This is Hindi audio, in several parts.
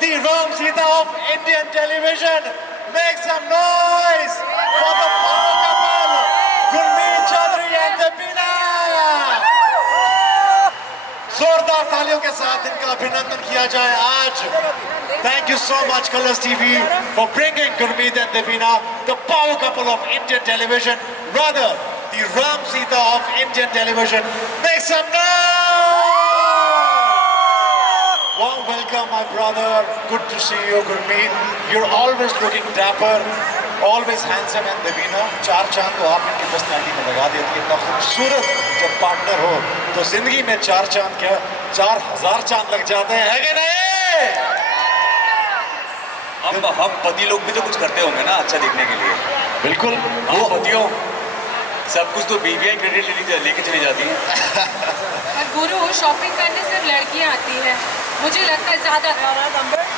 the Ram Sita of Indian television. Make some noise for the power couple, Gurmeet Chaudhary and Deepina. जोरदार तालियों के साथ इनका अभिनंदन किया जाए आज. Thank you so much Colors TV for bringing Gurmeet and Deepina, the power couple of Indian television, rather the Ram Sita of Indian television. Make some noise! Warm welcome my brother. Good to see you Gurmeet. You're always looking dapper, always handsome and Deepina. चार चांद तो आप इनकी पर्सनैलिटी में लगा देती है. इतना खूबसूरत जब पार्टनर हो तो जिंदगी में चार चांद क्या 4000 चांद लग जाते हैं, है कि नहीं? हम पति लोग भी तो कुछ करते होंगे ना अच्छा दिखने के लिए. बिल्कुल. वो पतियों सब कुछ तो बीवियां क्रेडिट लेके चली जाती हैं. और गुरु शॉपिंग करने सिर्फ लड़कियां आती है, मुझे लगता है ज्यादा.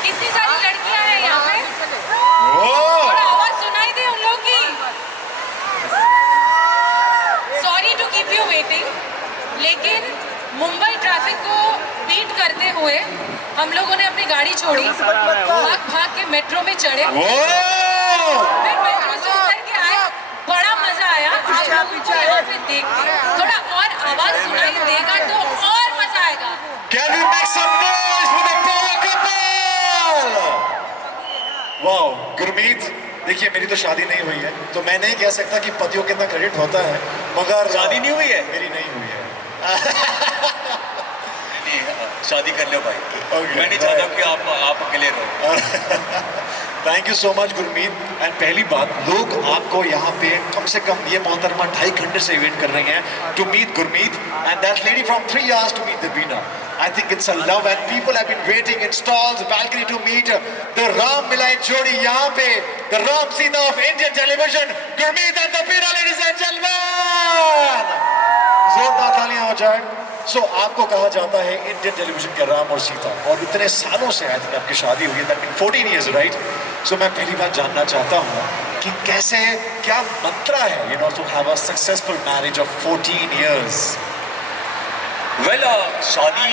कितनी सारी लड़कियां हैं यहाँ पे. थोड़ा आवाज सुनाई दे उन लोगों की. Sorry to keep you waiting, लेकिन मुंबई ट्रैफिक को बीट करते हुए हम लोगों ने अपनी गाड़ी छोड़ी, भाग भाग के मेट्रो में चढ़े, फिर मेट्रो से उतर के आए. बड़ा मजा आया आप लोगों को यहाँ पे देख के. थोड़ा और आवाज सुनाई देगा तो और मजा आएगा. Can we make some noise for the power couple? Wow, Gurmeet, देखिए मेरी तो शादी नहीं हुई है तो मैं नहीं कह सकता कि पतियों के कितना क्रेडिट होता है, मगर शादी नहीं हुई है? मेरी नहीं हुई है. नहीं, शादी कर लो भाई. Okay, मैं नहीं चाहता कि आप अकेले रहो. Thank you so much Gurmeet. And पहली बात, लोग आपको यहाँ पे कम से कम ये मोहतरमा 2.5 घंटे से वेट कर रहे हैं to meet Gurmeet and that lady from 3 hours to meet Deepina. I think it's a love and people have been waiting in stalls, balcony to meet the Ram Milai Jodi यहाँ पे, the Ram Sita of Indian television, Gurmeet and Deepina, ladies and gentlemen. जोरदार तालियां हो जाए. सो आपको कहा जाता है इंडियन टेलीविजन के राम और सीता, और इतने सालों से आई थिंक आपकी शादी हुई है, दैट मीन 14 years, राइट? सो मैं पहली बात जानना चाहता हूँ कि कैसे, क्या मंत्रा है you know to have a successful marriage of 14 years? Well शादी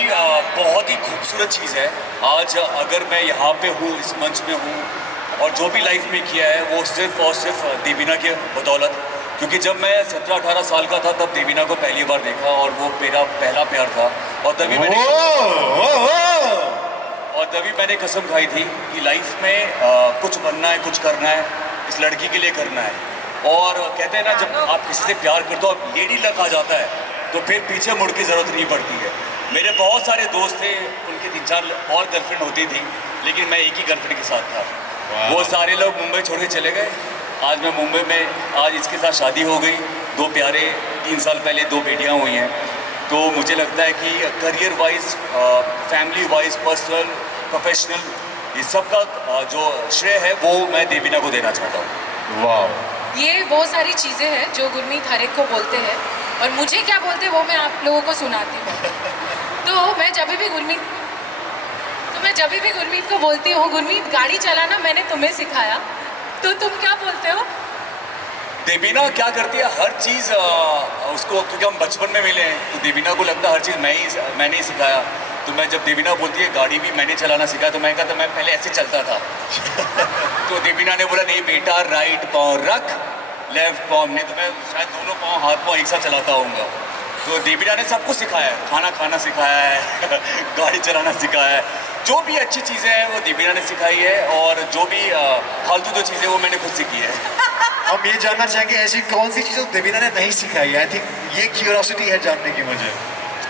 बहुत ही खूबसूरत चीज़ है. आज अगर मैं यहाँ पे हूँ, इस मंच में हूँ, और जो भी लाइफ में किया है वो सिर्फ और सिर्फ देवीना के बदौलत. क्योंकि जब मैं 17-18 साल का था तब देवीना को पहली बार देखा और वो मेरा पहला प्यार था. और तभी मैंने कसम खाई थी कि लाइफ में कुछ बनना है, कुछ करना है, इस लड़की के लिए करना है. और कहते हैं ना, जब आप किसी से प्यार करते हो, आप लेडी लक आ जाता है तो फिर पीछे मुड़ की ज़रूरत नहीं पड़ती है. मेरे बहुत सारे दोस्त थे, उनकी 3-4 और गर्लफ्रेंड होती थी, लेकिन मैं एक ही गर्लफ्रेंड के साथ था. वो सारे लोग मुंबई छोड़ के चले गए. आज मैं मुंबई में, आज इसके साथ शादी हो गई. 2 प्यारे, 3 साल पहले 2 बेटियां हुई हैं. तो मुझे लगता है कि career wise, family wise, personal, professional, इस सब का जो श्रेय है वो मैं देवीना को देना चाहता हूँ. वाह. ये बहुत सारी चीज़ें हैं जो गुरमीत हर एक को बोलते हैं, और मुझे क्या बोलते हैं वो मैं आप लोगों को सुनाती हूँ. तो मैं जब भी गुरमीत को बोलती हूँ, गुरमीत गाड़ी चलाना मैंने तुम्हें सिखाया, तो तुम क्या बोलते हो? देवीना क्या करती है, हर चीज़ उसको, क्योंकि हम बचपन में मिले हैं तो देवीना को लगता है हर चीज़ मैंने ही सिखाया. तो मैं जब देवीना बोलती है गाड़ी भी मैंने चलाना सिखाया, तो मैं कहता मैं पहले ऐसे चलता था. तो देवीना ने बोला नहीं बेटा, राइट पाँव रख, लेफ्ट पाँव नहीं, तो मैं शायद दोनों पाँव, हाथ पाँव एक साथ चलाता होऊंगा. तो देवीना ने सब कुछ सिखाया है. खाना खाना सिखाया है, गाड़ी चलाना सिखाया है. जो भी अच्छी चीज़ें हैं वो देवीना ने सिखाई है, और जो भी फालतू जो चीज़ें वो मैंने खुद सीखी है. हम ये जानना चाहेंगे ऐसी कौन सी चीज़ देवीना ने नहीं सिखाई है? आई थिंक ये क्यूरियोसिटी है जानने की मुझे.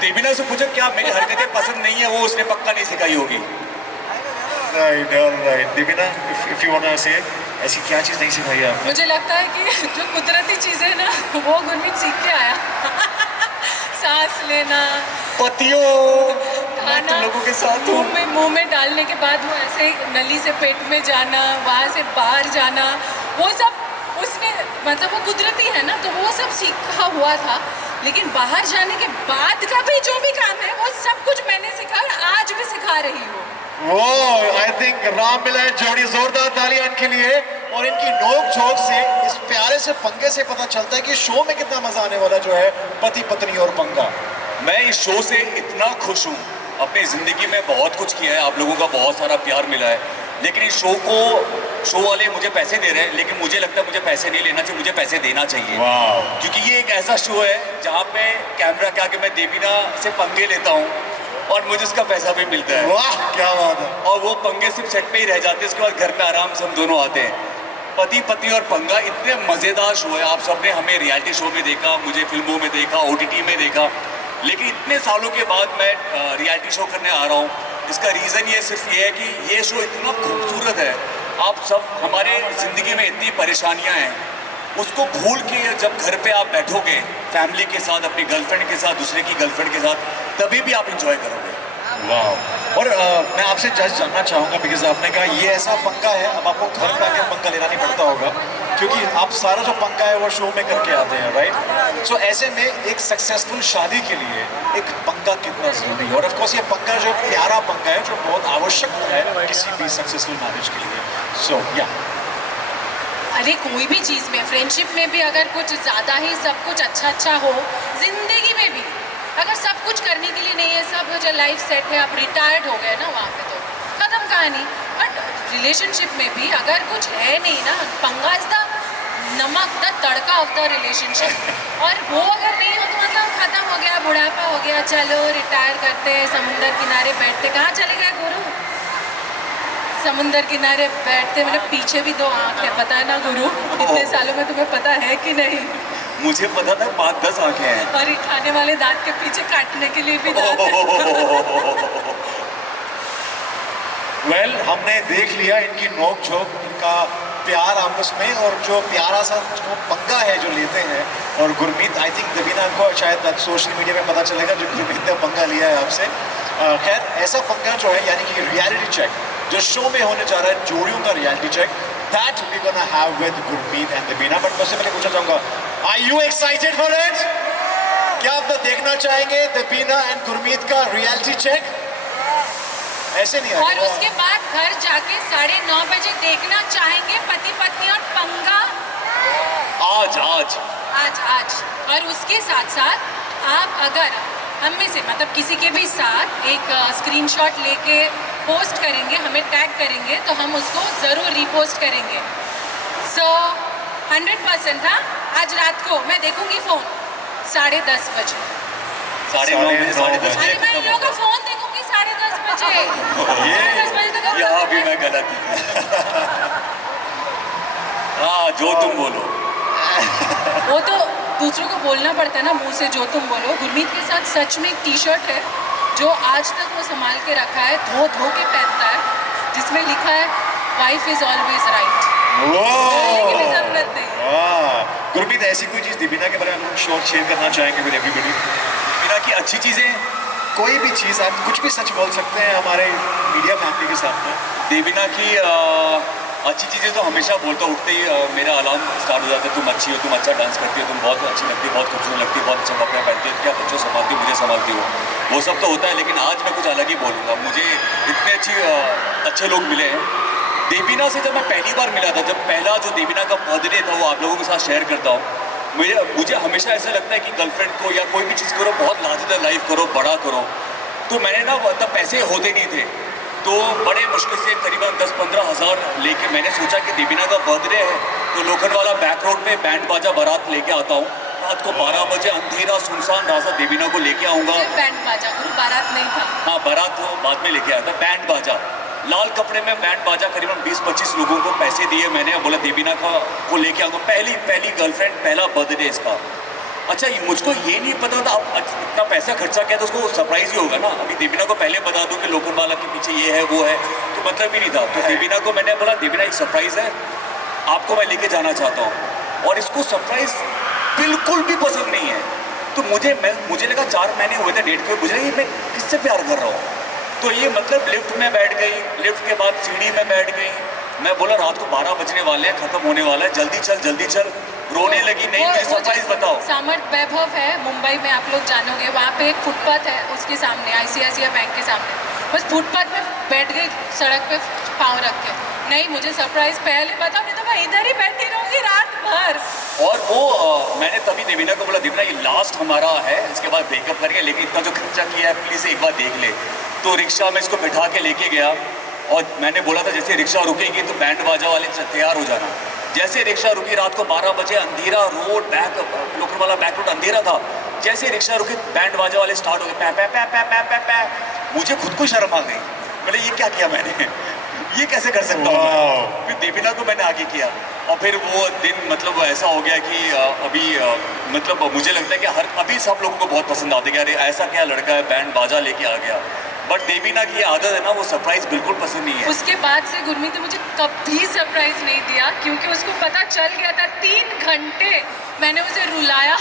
देवीना से पूछो क्या मेरी हरकतें पसंद नहीं है, वो उसने पक्का नहीं सिखाई होगी. Right. Devina, if you want to say, ऐसी क्या चीज़ नहीं सिखाई है आपने? मुझे लगता है कि जो कुदरती चीज़ें ना वो गुरमीत सीख के आया. सांस लेना, पतियों, मैं तुम लोगों के साथ हूँ. मुंह में डालने के बाद वो ऐसे नली से पेट में जाना, वहाँ से बाहर जाना, वो सब उसने, मतलब वो कुदरती है ना, तो वो सब सीखा हुआ था. लेकिन बाहर जाने के बाद का भी जो भी काम है वो सब कुछ मैंने सिखा और आज भी सिखा रही हूँ. वो आई थिंक राम मिलाए जोड़ी, जोरदार तालियां इनके लिए. और इनकी नोक झोंक से, इस प्यारे से पंगे से पता चलता है कि शो में कितना मजा आने वाला जो है पति पत्नी और पंगा. मैं इस शो से इतना खुश हूँ अपनी ज़िंदगी में बहुत कुछ किया है, आप लोगों का बहुत सारा प्यार मिला है, लेकिन इस शो वाले मुझे पैसे दे रहे हैं, लेकिन मुझे लगता है मुझे पैसे नहीं लेना चाहिए, मुझे पैसे देना चाहिए। वाह, क्योंकि ये एक ऐसा शो है जहाँ पे कैमरा के आगे मैं देवीना से पंगे लेता हूँ और मुझे उसका पैसा भी मिलता है। वाह क्या बात है। और वो पंगे सिर्फ सेट पे ही रह जाते हैं, उसके बाद घर पे आराम से हम दोनों आते हैं। पति पत्नी और पंगा इतने मज़ेदार शो है, आप सबने हमें रियलिटी शो में देखा, मुझे फिल्मों में देखा, OTT में देखा, लेकिन इतने सालों के बाद मैं रियलिटी शो करने आ रहा हूँ। इसका रीज़न ये सिर्फ ये है कि ये शो इतना खूबसूरत है। आप सब, हमारे ज़िंदगी में इतनी परेशानियाँ हैं, उसको भूल के जब घर पे आप बैठोगे फैमिली के साथ, अपनी गर्लफ्रेंड के साथ, दूसरे की गर्लफ्रेंड के साथ, तभी भी आप इंजॉय करोगे। वाह। और मैं आपसे जज जानना चाहूँगा, बिकॉज आपने कहा ये ऐसा पंगा है, अब आपको घर पे आके पंगा लेना नहीं पड़ता होगा, क्योंकि आप सारा जो पंगा है वो शो में करके आते हैं, राइट? सो ऐसे में एक सक्सेसफुल शादी के लिए एक पंगा कितना ज़रूरी है? और ऑफ कोर्स ये पंगा जो प्यारा पंगा है, जो बहुत आवश्यक है किसी भी सक्सेसफुल मैरिज के लिए। सो या अरे कोई भी चीज़ में, फ्रेंडशिप में भी अगर कुछ ज़्यादा ही सब कुछ अच्छा हो, जिंदगी में भी अगर सब कुछ करने के लिए नहीं है, सब जो लाइफ सेट है, आप रिटायर्ड हो गए ना, वहाँ पे तो खत्म कहानी। बट रिलेशनशिप में भी अगर कुछ है नहीं ना, पंगा इज द नमक, the tadka of the relationship. और वो अगर नहीं हो तो मतलब खत्म हो गया, बुढ़ापा हो गया, चलो रिटायर करते हैं, समुंदर किनारे बैठते। कहाँ चले गए गुरु? समुंदर किनारे बैठते, मतलब पीछे भी 2 आँख है, पता है ना गुरु? इतने सालों में तुम्हें पता है कि नहीं? मुझे पता था 5-10 आंखें हैं। और ये खाने वाले दांत के पीछे काटने के लिए भी दांत है। वेल, हमने देख लिया इनकी नोक झोंक, इनका प्यार आपस में, और जो प्यारा सा जो पंगा है जो लेते हैं। और गुरमीत, आई थिंक देवीना को शायद सोशल मीडिया में पता चलेगा जो गुरमीत ने पंगा लिया है आपसे। खैर, ऐसा पंगा जो है, यानी कि रियलिटी चेक जो शो में होने जा रहा है, जोड़ियों का reality check, that we gonna have with Gurmeet and Devina. But मैं उससे पहले पूछना चाहूँगा, are you excited for it? क्या आप तो देखना चाहेंगे देवीना एंड गुरमीत का रियलिटी चेक? ऐसे नहीं और उसके बाद घर जाके 9:30 बजे देखना चाहेंगे पति पत्नी और पंगा। आज और उसके साथ साथ आप अगर हम में से मतलब किसी के भी साथ एक स्क्रीनशॉट लेके पोस्ट करेंगे, हमें टैग करेंगे, तो हम उसको ज़रूर रीपोस्ट करेंगे। सो 100% था। आज रात को मैं देखूंगी फ़ोन 10:30 बजे। 9:30 अरे मैं इन लोगों का फ़ोन देखूंगी 10:30 बजे। 10:30 बजे तक यहाँ भी मैं गलत। हाँ, जो तुम बोलो। वो तो दूसरों को बोलना पड़ता है ना, मुंह से जो तुम बोलो। गुरमीत के साथ सच में एक टी-शर्ट है जो आज तक वो संभाल के रखा है, धो के पहनता है, जिसमें लिखा है वाइफ इज ऑलवेज राइट। की भी जरूरत नहीं। गुरमीत, ऐसी कोई चीज़ देवीना के बारे में हम शॉर्ट शेयर करना चाहेंगे विद एवरीबॉडी? देवीना की अच्छी चीज़ें, कोई भी चीज़, आप कुछ भी सच बोल सकते हैं हमारे मीडिया फैमिली के सामने। देवीना की अच्छी चीज़ें तो हमेशा बोलता, उठते ही मेरा अलार्म स्टार्ट हो जाता है, तुम अच्छी हो, तुम अच्छा डांस करती हो, तुम बहुत अच्छी लगती हो, बहुत खूबसूरत लगती हो, बहुत अच्छा कपड़ा पहनती हो, क्या बच्चों संभालती हो, मुझे संभालती हो, वो सब तो होता है। लेकिन आज मैं कुछ अलग ही बोलूँगा। मुझे इतने अच्छे लोग मिले हैं। देवीना से जब मैं पहली बार मिला था, जब पहला जो देवीना का बर्थडे था, वो आप लोगों के साथ शेयर करता हूँ। मुझे हमेशा ऐसा लगता है कि गर्लफ्रेंड को या कोई भी चीज़ करो, बहुत लार्जर लाइफ करो, बड़ा करो। तो मैंने ना, तब पैसे होते नहीं थे, तो बड़े मुश्किल से करीबन 10-15 हज़ार लेके मैंने सोचा कि देवीना का बर्थडे है, तो लोखंडवाला बैक रोड पे बैंड बाजा बारात लेके आता हूँ। रात को 12 बजे अंधेरा सुनसान रास्ता देवीना को लेके आऊँगा। बैंड बाजा, गुरु बारात नहीं था। हाँ, बारात तो बाद में लेके आया था। बैंड बाजा, लाल कपड़े में बैंड बाजा, करीबन 20-25 लोगों को पैसे दिए मैंने, बोला देवीना को लेके आऊँगा। पहली गर्लफ्रेंड, पहला बर्थडे इसका। अच्छा, मुझको ये नहीं पता था, अब इतना पैसा खर्चा किया तो उसको सरप्राइज ही होगा ना। अभी देवीना को पहले बता दूं कि लोखंडवाला के पीछे ये है, वो है, तो मतलब ही नहीं था। तो देवीना को मैंने बोला, देवीना एक सरप्राइज है, आपको मैं लेके जाना चाहता हूँ। और इसको सरप्राइज बिल्कुल भी पसंद नहीं है। तो मुझे लगा 4 महीने हुए थे डेट के, मुझे मैं किससे प्यार कर रहा हूँ। तो ये मतलब लिफ्ट में बैठ गई, लिफ्ट के बाद सीढ़ी में बैठ गई। मैं बोला रात को 12 बजने वाले हैं, खत्म होने वाला है, जल्दी चल। रोने लगी, नहीं मुझे सरप्राइज बताओ। सामर्थ वैभव है मुंबई में, आप लोग जानोगे, वहाँ पे एक फुटपाथ है, उसके सामने ICICI बैंक के सामने, बस फुटपाथ में बैठ गई, सड़क पे पाँव रख के। नहीं, मुझे सरप्राइज पहले बताओ, नहीं तो मैं इधर ही बैठी रहूँगी रात भर। और वो मैंने तभी देवीना को बोला, देवीना ये लास्ट हमारा है, इसके बाद ब्रेकअप करेंगे, लेकिन इतना जो खर्चा किया है प्लीज़ एक बार देख ले। तो रिक्शा में इसको बैठा के लेके गया और मैंने बोला था जैसे रिक्शा रुकेगी तो बैंड बाजा वाले से तैयार हो जाना। जैसे रिक्शा रुकी रात को 12 बजे, अंधेरा रोड, बैक लोकल वाला बैक रोड अंधेरा था। जैसे रिक्शा रुकी बैंड बाजा वाले स्टार्ट हो गए, पै पै पै पै पै पै पै। मुझे खुद को शर्म आ गई, मैंने ये क्या किया मैंने, ये कैसे कर सकता हूँ मैं? फिर देवीना को मैंने आगे किया और फिर वो दिन मतलब ऐसा हो गया कि अभी मतलब मुझे लगता है कि अभी सब लोगों को बहुत पसंद आते कि अरे ऐसा क्या लड़का है बैंड बाजा लेके आ गया। बट देवीना की ये आदत है ना, वो सरप्राइज बिल्कुल पसंद नहीं है। उसके बाद से गुरमीत ने मुझे कभी सरप्राइज नहीं दिया क्योंकि उसको पता चल गया था। 3 घंटे मैंने उसे रुलाया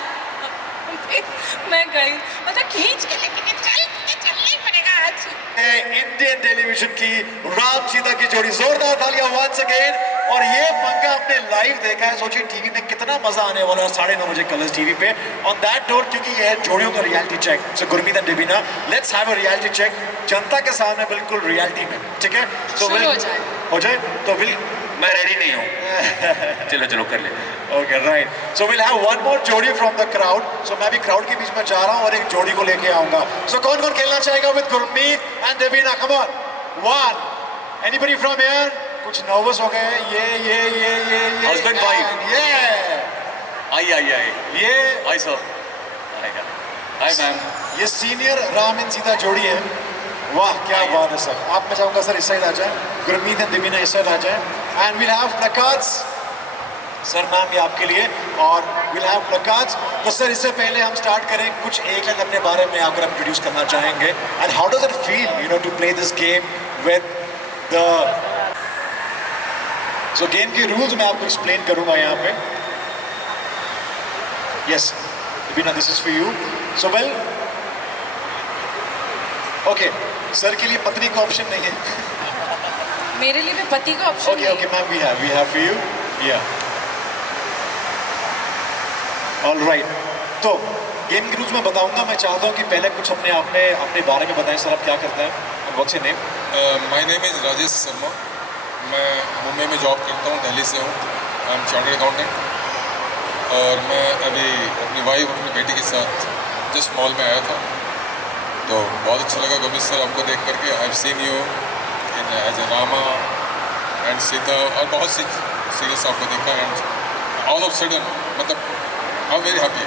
मैं गई, मतलब खींच के लेके चलना ही पड़ेगा आज। इंडियन टेलीविजन की राम सीता की जोड़ी, जोरदार तालियां वंस अगेन। और ये पंगा आपने लाइव देखा है, सोचिए टीवी में कितना मजा आने वाला है 9:30 बजे कलर्स टीवी पे। ऑन दैट नोट, क्योंकि ये है जोड़ियों का reality check, so Gurmeet and Devina, let's have a reality check जनता के सामने, बिल्कुल रियलिटी में, ठीक है? तो शुरू हो जाए तो विल, मैं रेडी नहीं हूँ। चलो चलो कर लेते हैं। Okay right, so will have one more जोड़ी फ्रॉम द क्राउड। सो मैं भी क्राउड के बीच में जा रहा हूँ और एक जोड़ी को लेके आऊंगा। सो कौन कौन खेलना चाहेगा with Gurmeet and Devina? Come on, one, anybody from here? कुछ नर्वस हो गए, ये Husband, wife. ये आई आई सर, हाय मैम। ये सीनियर राम एंड सीता जोड़ी है। वाह क्या बात है सर। आप, मैं चाहूंगा सर इस साइड आ जाए, गुरमीत एंड देवीना इस साइड आ जाए, and will have placards. Sir ma'am ये आपके लिए, और विल हैव प्लकार्ड्स। तो सर इससे पहले हम स्टार्ट करें, कुछ एक लाइन अपने बारे में अगर आप इंट्रोड्यूस करना चाहेंगे, and how does it feel to play this game with the, so game के रूल्स मैं आपको एक्सप्लेन करूंगा यहाँ पे। Yes Devina, this is for you. So well, okay, sir के लिए पत्नी का ऑप्शन नहीं है। मेरे लिए भी पति का option okay okay ma'am, we have for you, या ऑलराइट। तो गेम के रूल्स मैं बताऊंगा। मैं चाहता हूँ कि पहले कुछ अपने बारे में बताएं। सर आप क्या करते हैं? What's your name? My name is Rajesh Sharma. मैं मुंबई में जॉब करता हूँ, दिल्ली से हूँ। I am chartered accountant. और मैं अभी अपनी वाइफ, अपनी बेटी के साथ जस्ट मॉल में आया था, तो बहुत अच्छा लगा गुरमीत सर आपको देख करके। I have seen you in as a Rama and Sita, और बहुत सी सीरियल्स आपको देखा, एंड ऑल ऑफ सडन मतलब I am very happy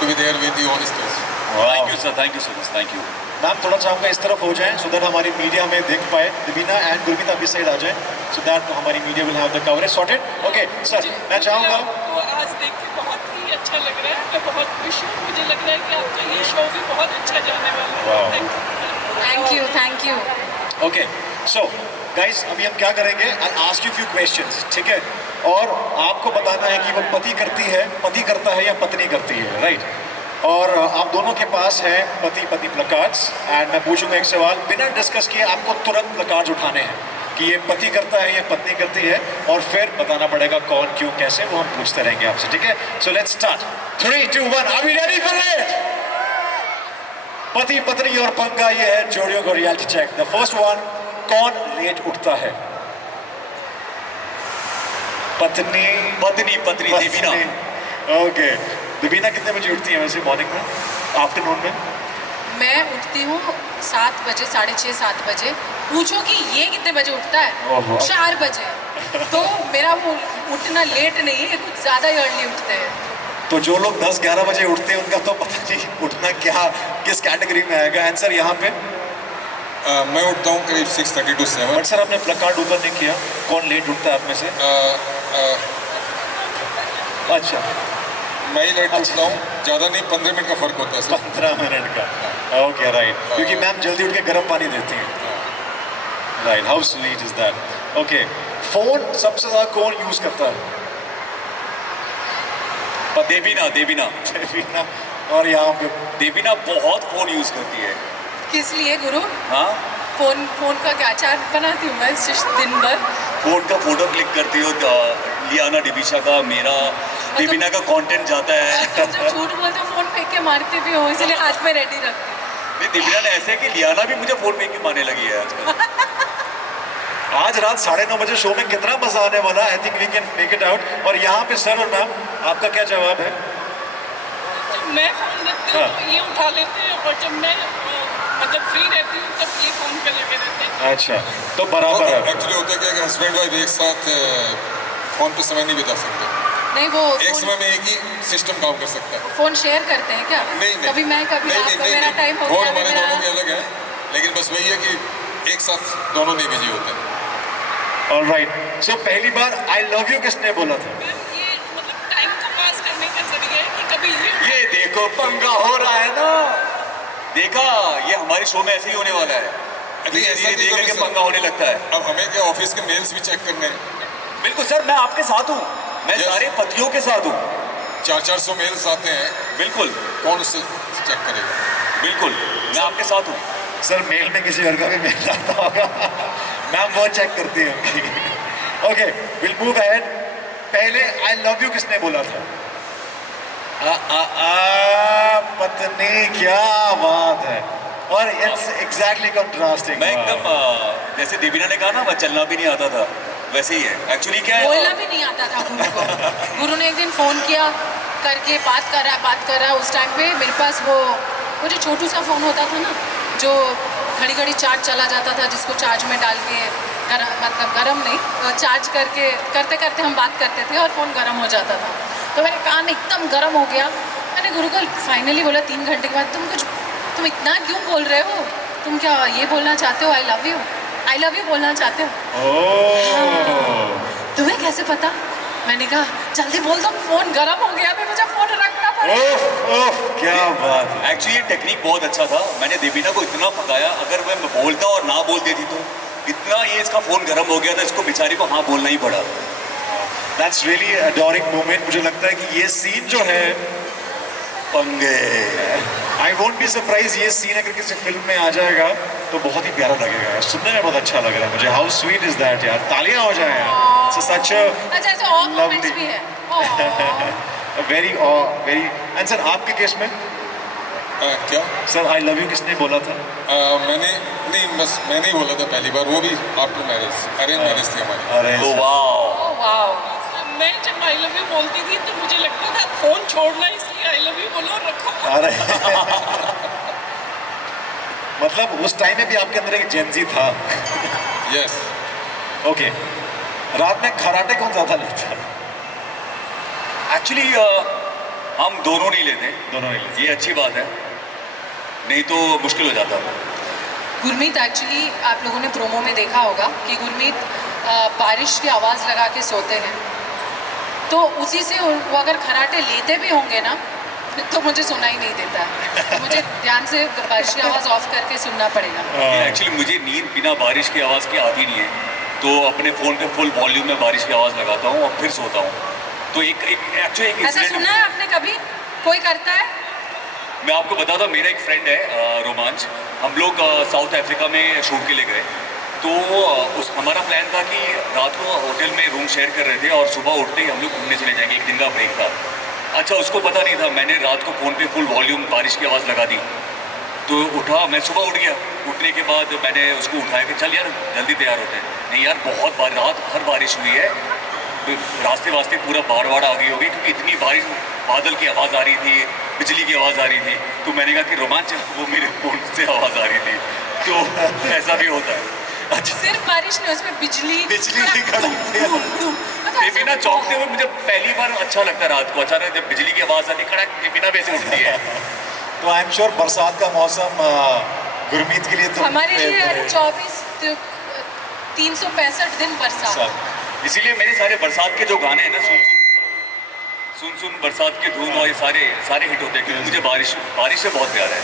to be there with you on stage. Thank you sir, thank you so much, thank you. Ma'am थोड़ा चाहूँगा इस तरफ हो जाएं, सो दैट हमारी मीडिया हमें देख पाए। देवीना एंड गुरमीत आप इस साइड आ जाएं, सो दैट हमारी media will have the coverage sorted. Okay sir, मैं चाहूँगा, आपको आज देख के बहुत ही अच्छा लग रहा है। मैं बहुत खुश हूँ। मुझे लग रहा है कि आपका ये शो भी बहुत अच्छा जाने वाला है। Thank you. Okay so guys, अभी हम क्या करेंगे, I ask you few questions, ठीक है? और आपको बताना है कि वो पति करता है या पत्नी करती है, राइट? और आप दोनों के पास है पति प्लकार्ड्स, एंड मैं पूछूंगा एक सवाल, बिना डिस्कस किए आपको तुरंत प्लकार्ड्स उठाने हैं कि ये पति करता है या पत्नी करती है, और फिर बताना पड़ेगा कौन, क्यों, कैसे, वो हम पूछते रहेंगे आपसे, ठीक है? So let's start. 3, 2, 1, are we ready for it? पति पत्नी और पंगा, ये है जोड़ियों का reality check. The first one, कौन लेट उठता है? पत्नी देवीना। ओके, देवीना कितने बजे उठती है वैसे मॉर्निंग में, आफ्टरनून में? मैं उठती हूँ 7 बजे, 6:30 7 बजे। पूछो कि ये कितने बजे उठता ओहो। है? 4 बजे। तो मेरा वो उठना लेट नहीं है, कुछ ज़्यादा ही अर्ली उठते हैं। तो जो लोग 10-11 बजे उठते हैं उनका तो पता नहीं उठना क्या, किस कैटेगरी में आएगा। आंसर यहाँ पे मैं उठता हूँ करीब 6:30 to 7। बट सर आपने प्लकार्ड ऊपर नहीं किया, कौन लेट उठता है आप में से? अच्छा, मैं ही लेट उठता हूँ, ज़्यादा नहीं, 15 मिनट का फ़र्क होता है सिर्फ। 15 मिनट का। ओके राइट, क्योंकि मैम जल्दी उठ के गर्म पानी देती हैं। Right, how sweet is that. Okay, phone सबसे ज्यादा कौन यूज करता है? देवीना। देवीना। और यहाँ पे देवीना बहुत फोन यूज करती है। किस लिए गुरु? हाँ, फोन का क्या चार्ट बनाती हूँ मैं दिन भर। फोन का फोटो क्लिक करती हो, लियाना डिविशा का, मेरा, देवीना का कंटेंट जाता है। जब झूठ बोलते हो फोन फेंक के मारती भी हो, इसलिए हाथ में रेडी रखती हूँ। नहीं, देवीना ने ऐसे कि लियाना भी मुझे फोन फेंक के मारने लगी है आजकल। आज रात 9:30 बजे शो में कितना मजा आने वाला है। I think we can make it out. और यहाँ पे सर और मैम, आपका क्या जवाब है? जब मैं फोन देखती हूँ तो ये उठा लेते हैं, और जब मैं मतलब फ्री रहती हूँ तब ये फ़ोन पे लगे रहते हैं। अच्छा, तो बराबर है। एक्चुअली होता है क्या कि हस्बैंड वाइफ एक साथ फोन पे समय नहीं बिता सकते, नहीं वो एक समय में एक ही सिस्टम काम कर सकता है। फोन शेयर करते हैं क्या? नहीं नहीं, कभी मैं कभी नहीं, आप, नहीं, कभी नहीं, मेरा नहीं, टाइम हो फोन गया हमारे मेरा। दोनों के अलग है, लेकिन बस वही है कि एक साथ दोनों नहीं बिजी होते हैं। ऑलराइट, सो पहली बार आई लव यू किसने बोला था? मैम ये मतलब टाइम को पास करने का जरिया है कि कभी ये देखो पंगा हो रहा है ना, देखा ये हमारे शो में ऐसे ही होने वाला है। नहीं, ऐसा धीरे नहीं धीरे करो करके सर। पंगा होने लगता है। अब हमें क्या ऑफिस के मेल्स भी चेक करने हैं, बिल्कुल सर, मैं आपके साथ हूँ, मैं Yes. सारे पतियों के साथ हूँ। 400 मेल्स आते हैं, बिल्कुल कौन उससे चेक करेगा? बिल्कुल, मैं आपके साथ हूँ। सर मेल में किसी और का भी मेल आता होगा, मैम बहुत चेक करती है। Okay, will move ahead. पहले आई लव यू किसने बोला था? पत्नी, क्या बात है। और इट्स एग्जैक्टली कंट्रास्टिंग। मैं एकदम जैसे देवीना ने कहा ना, मैं चलना भी नहीं आता था, वैसे ही है। एक्चुअली क्या बोलना है, भी नहीं आता था गुरु को। गुरु ने एक दिन फोन किया करके बात कर रहा उस टाइम पे मेरे पास वो जो छोटू सा फोन होता था ना, जो घड़ी घड़ी चार्ज चला जाता था, जिसको चार्ज में डाल के मतलब गरम नहीं, चार्ज करके करते करते हम बात करते थे और फ़ोन गरम हो जाता था। तो मेरे कान एकदम गरम हो गया। मैंने गुरु को फाइनली बोला 3 घंटे के बाद, तुम इतना क्यों बोल रहे हो? तुम क्या ये बोलना चाहते हो, आई लव यू बोलना चाहते हो? तुम्हें कैसे पता? मैंने कहा जल्दी बोल दो, फोन गर्म हो गया, अभी मुझे फोन रखना पड़ेगा। क्या बात है। एक्चुअली ये टेक्निक बहुत अच्छा था। मैंने देवीना को इतना पकाया, अगर मैं बोलता और ना बोल देती तो इतना ये इसका फोन गर्म हो गया था, इसको बेचारी को हाँ बोलना ही पड़ा। That's really adoring moment. मुझे लगता है कि ये सीन जो है, पंगे, आई वोंट बी सरप्राइज, ये सीन अगर किसी फिल्म में आ जाएगा तो बहुत ही प्यारा लगेगा यार। सुनने में बहुत अच्छा लग रहा है मुझे। हाउ स्वीट इज दैट यार, तालियां हो जाए यार। इट्स सच अच्छा, ऐसे और मोमेंट्स भी है। Very very. एंड सर आपके केस में क्या? सर आई लव यू किसने बोला था? मैंने ही बोला था पहली बार, वो भी आफ्टर मैरिज, अरेंज मैरिज थी हमारी। अरे ओ वाओ, वाओ। मैं जब आई लव यू बोलती थी तो मुझे लगता था फ़ोन छोड़ना, इसलिए आई लव यू बोलो और रखो। अरे मतलब उस टाइम में भी आपके अंदर एक जेंजी था। यस। ओके, रात में खराटे कौन ज्यादा लेता? एक्चुअली हम दोनों नहीं लेते, दोनों नहीं लेते। ये अच्छी बात है, नहीं तो मुश्किल हो जाता। गुरमीत, एक्चुअली आप लोगों ने प्रोमो में देखा होगा कि गुरमीत बारिश की आवाज़ लगा के सोते हैं, तो उसी से वो अगर खराटे लेते भी होंगे ना तो मुझे सुना ही नहीं देता है। तो मुझे ध्यान से बारिश की आवाज़ ऑफ करके सुनना पड़ेगा। एक्चुअली मुझे नींद बिना बारिश की आवाज़ की आती नहीं है, तो अपने फ़ोन पे फुल वॉल्यूम में बारिश की आवाज़ लगाता हूँ और फिर सोता हूँ। तो एक्चुअली एक ऐसा इंसिडेंट सुना है आपने कभी? कोई करता है? मैं आपको बताता हूँ। मेरा एक फ्रेंड है रोमांच, हम लोग साउथ अफ्रीका में शूट के लिए गए। तो हमारा प्लान था कि रात को होटल में रूम शेयर कर रहे थे और सुबह उठते ही हम लोग घूमने चले जाएंगे, एक दिन का ब्रेक था। अच्छा, उसको पता नहीं था, मैंने रात को फ़ोन पे फुल वॉल्यूम बारिश की आवाज़ लगा दी। तो उठा, मैं सुबह उठ गया। उठने के बाद मैंने उसको उठाया कि चल यार जल्दी तैयार होते हैं। नहीं यार, बहुत रात भर बारिश हुई है, तो रास्ते वास्ते पूरा बाढ़ आ गई होगी, क्योंकि इतनी बारिश, बादल की आवाज़ आ रही थी, बिजली की आवाज़ आ रही थी। तो मैंने कहा कि रोमांच, वो मेरे फ़ोन से आवाज़ आ रही थी। तो ऐसा भी होता है। अच्छा, सिर्फ बारिश नहीं, उसमें बिजली की कड़कती है। देवीना चौंकते हुए मुझे पहली बार अच्छा लगता है रात को। अचानक जब बिजली की आवाज़ आती, कड़क, देवीना वैसे उठती है। तो आई एम श्योर बरसात का मौसम गुरमीत के लिए तो हमारे लिए 365 दिन बरसात। इसीलिए मेरे सारे बरसात के जो गाने हैं ना, सुन सुन बरसात की धूम, और ये सारे हिट होते हैं, क्योंकि मुझे बारिश से बहुत प्यार है।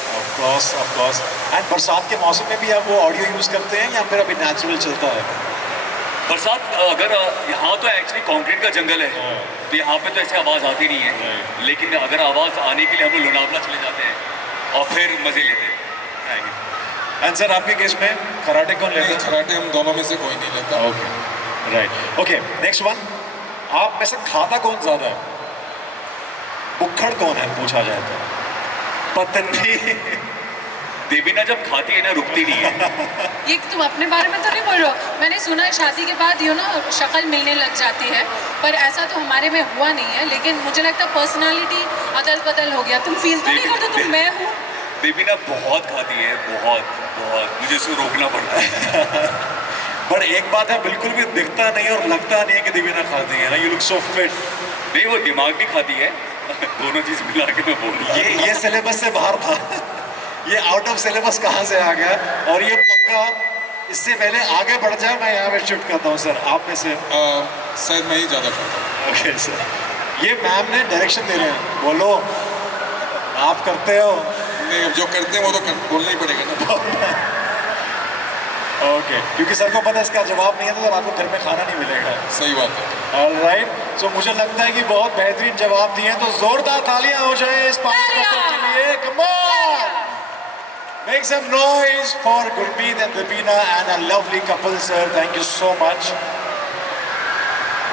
Of course. एंड बरसात के मौसम में भी आप वो ऑडियो यूज करते हैं या फिर अभी नेचुरल चलता है? बरसात अगर यहाँ तो एक्चुअली कंक्रीट का जंगल है, तो यहाँ पे तो ऐसे आवाज़ आती नहीं है। लेकिन अगर आवाज़ आने के लिए हम लोग लोनावला चले जाते हैं और फिर मज़े लेते हैं। एंड सर आपके केस में कराटे कौन लेता नहीं, है? कराटे हम दोनों में से कोई नहीं लेता। Okay, right. Okay, next one. आप में से खाता कौन ज्यादा है? बुक्खड़ कौन है पूछा जाए तो? पत्नी देवीना जब खाती है ना, रुकती नहीं है। ये तुम अपने बारे में तो नहीं बोल रहे हो? मैंने सुना है शादी के बाद शक्ल मिलने लग जाती है, पर ऐसा तो हमारे में हुआ नहीं है। लेकिन मुझे लगता है पर्सनालिटी अदल बदल हो गया। तुम फील तो नहीं करते तुम मैं हूँ? देवीना बहुत खाती है, बहुत बहुत, मुझे इसको रोकना पड़ता है। बट एक बात है, बिल्कुल भी दिखता नहीं और लगता नहीं है कि देवीना खाती है ना, यू लुक सो फिट। नहीं, वो दिमाग भी खाती है। दोनों चीज मिला के मैं बोल रहा हूँ। ये सिलेबस से बाहर था। ये आउट ऑफ सिलेबस कहाँ से आ गया? और ये पक्का, इससे पहले आगे बढ़ जाए मैं यहाँ पे शिफ्ट करता हूँ सर, आप में से। शायद मैं ही ज़्यादा खाता हूँ। ओके सर, ये मैम ने डायरेक्शन दे रहे हैं, बोलो आप करते हो। नहीं, अब जो करते हैं वो तो बोलना ही पड़ेगा ना। ओके, क्योंकि सर को पता है इसका जवाब नहीं है तो आपको घर में खाना नहीं मिलेगा। सही बात है। ऑलराइट, सो मुझे लगता है कि बहुत बेहतरीन जवाब दिए हैं, तो जोरदार तालियां हो जाए इस पावर कपल के लिए। Come on, make some noise for Gurmeet and Debina and a lovely couple sir, thank you so much.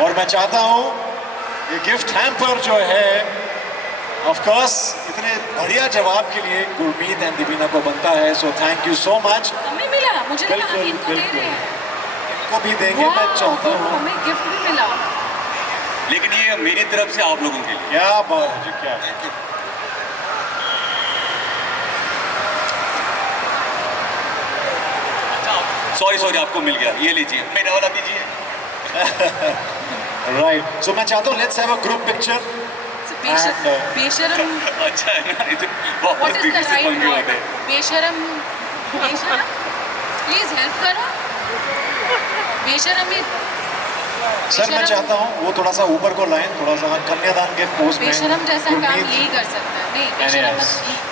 और मैं चाहता हूँ ये गिफ्ट हैम्पर जो है, ऑफ कोर्स इतने बढ़िया जवाब के लिए गुरमीत एंड दीपिना को बनता है, so thank you so much. हमें मिला, मुझे लगा बिल्कुल, कि इनको दे बिल्कुल। रहे हैं। इनको भी देंगे, मैं वाह, चाहता तो हूँ। हमें गिफ्ट भी मिला। लेकिन ये मेरी तरफ से आप लोगों के लिए। क्या बात है जी, क्या थैंक यू। सॉरी, आपको मिल गया, ये लीजिए, मेरा वाला दीजिए। राइट, सो मैं चाहता हूँ let's have a group picture. And, बेशरम, अच्छा है ना, इधर व्हाट वापस इज बीवी द से राइट पंगे वर्ड? होते हैं। बेशरम, बेशरम, प्लीज हेल्प करो। बेशरम सर मैं चाहता हूँ वो थोड़ा सा ऊपर को लाएं, थोड़ा सा कन्यादान के पोज में। बेशरम जैसा काम गुरमीत, यही कर सकता है। नहीं, बेशरम मत।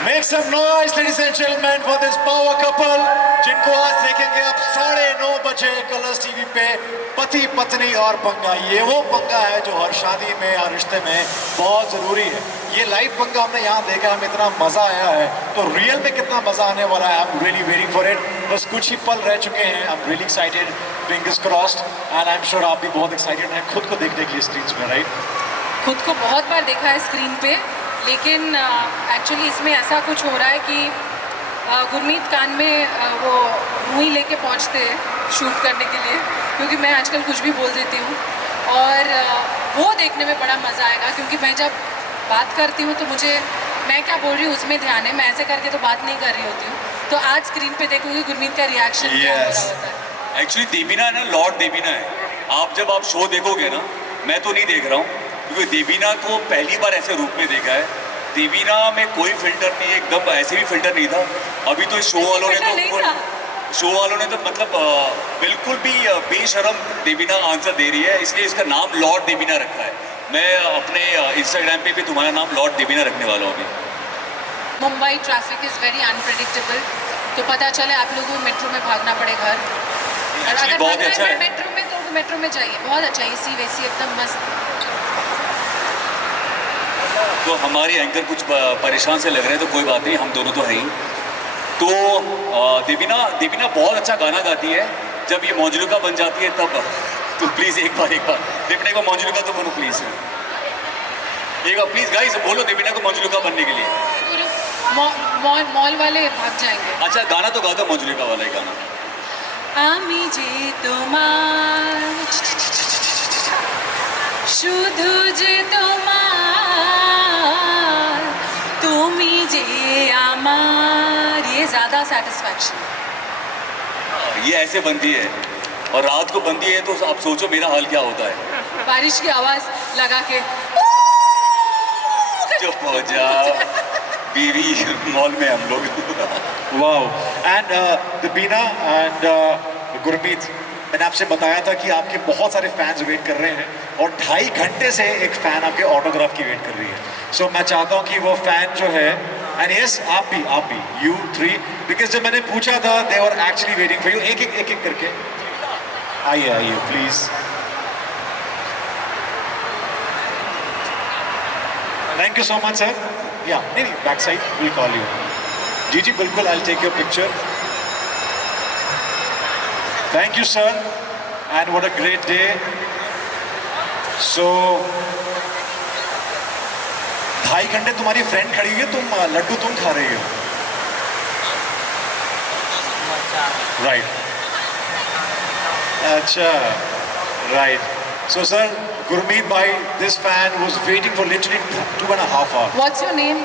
Make some noise, ladies and gentlemen, for this power couple, जिनको आज देखेंगे आप 9:30 बजे कलर्स टीवी पे, पति पत्नी और पंगा। ये वो पंगा है जो हर शादी में, हर रिश्ते में बहुत जरूरी है। ये लाइव पंगा हमने यहाँ देखा, हमें इतना मजा आया है, तो रियल में कितना मजा आने वाला है। I am really waiting for it. बस कुछ ही पल रह चुके हैं, I am really excited, fingers crossed, and I am sure आप भी बहुत एक्साइटेड हैं खुद को देखने के लिए स्क्रीन पे, राइट? खुद को बहुत बार देखा है स्क्रीन पे, लेकिन एक्चुअली इसमें ऐसा कुछ हो रहा है कि गुरमीत कान में वो रुई लेके पहुंचते हैं शूट करने के लिए, क्योंकि मैं आजकल कुछ भी बोल देती हूँ, और वो देखने में बड़ा मज़ा आएगा। क्योंकि मैं जब बात करती हूँ तो मुझे मैं क्या बोल रही हूँ उसमें ध्यान है, मैं ऐसे करके तो बात नहीं कर रही होती हूँ। तो आज स्क्रीन पे देखूंगी गुरमीत का रिएक्शन क्या हो रहा होता है। एक्चुअली देवीना ना लॉर्ड देवीना है। जब आप शो देखोगे ना, मैं तो नहीं देख रहा हूँ, क्योंकि देवीना को पहली बार ऐसे रूप में देखा है। देवीना में कोई फिल्टर नहीं, एकदम ऐसे भी फिल्टर नहीं था। अभी तो शो वालों ने तो मतलब बिल्कुल भी बेशरम देवीना आंसर दे रही है, इसलिए इसका नाम लॉर्ड देवीना रखा है। मैं अपने इंस्टाग्राम पे भी तुम्हारा नाम लॉर्ड देवीना रखने वाला हूँ अभी। Mumbai traffic is very unpredictable, तो पता चले आप लोगों को मेट्रो में भागना पड़े घर, और Actually अगर बहुत भागना अच्छा है है। मेट्रो में तो मेट्रो में जाइए, बहुत अच्छा, एसी वैसी एकदम मस्त। तो हमारी एंकर कुछ परेशान से लग रहे हैं, तो कोई बात नहीं, हम दोनों तो हैं ही। तो देवीना बहुत अच्छा गाना गाती है। जब ये मौजूदा बन जाती है तब, तो प्लीज़ एक बार देवीना को मौजूदा तो बोलो प्लीज़, एक बार प्लीज़ गाइस बोलो देवीना को मौजूदा बनने के लिए। मॉल वाले भाग जाएंगे। अच्छा गाना तो गा दो, मौजूदा वाला ही गाना। আমি যে তোমার, শুধু যে তোমার, তুমি যে আমার, ये ज्यादा सेटिस्फैक्शन। ये ऐसे बनती है और रात को बनती है, तो आप सोचो मेरा हाल क्या होता है। बारिश की आवाज लगा के चुप हो जा, बीवी मॉल में हम लोग। Wow, and Debina and Gurmeet, मैंने आपसे बताया था कि आपके बहुत सारे फैंस वेट कर रहे हैं, और 2.5 घंटे से एक फैन आपके ऑटोग्राफ की वेट कर रही है। सो मैं चाहता हूँ कि वो फैन जो है, एंड यस आप भी यू 3, बिकॉज जब मैंने पूछा था they were actually waiting for you. एक एक करके आइए please. Thank you so much sir. या नहीं back side will call you. जी बिल्कुल, I take your picture. Thank you sir, and what a great day. So 2.5 घंटे तुम्हारी फ्रेंड खड़ी हुई है, तुम लड्डू तुम खा रही हो, राइट? अच्छा, right. So sir, Gurmeet bhai, this fan was waiting for literally 2.5 hours. What's your name?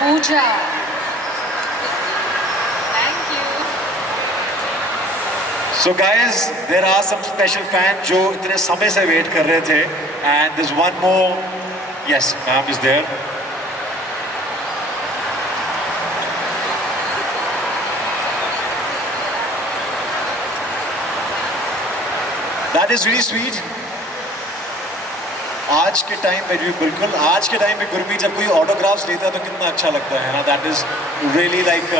Pooja. Thank you. So guys, there are some special fans जो इतने समय से वेट कर रहे थे, and there's one more. Yes, ma'am is there. That is really sweet. आज के टाइम पे भी बिल्कुल आज के टाइम पे गुरमीत जब कोई ऑटोग्राफ्स लेता है तो कितना अच्छा लगता है ना. That is really like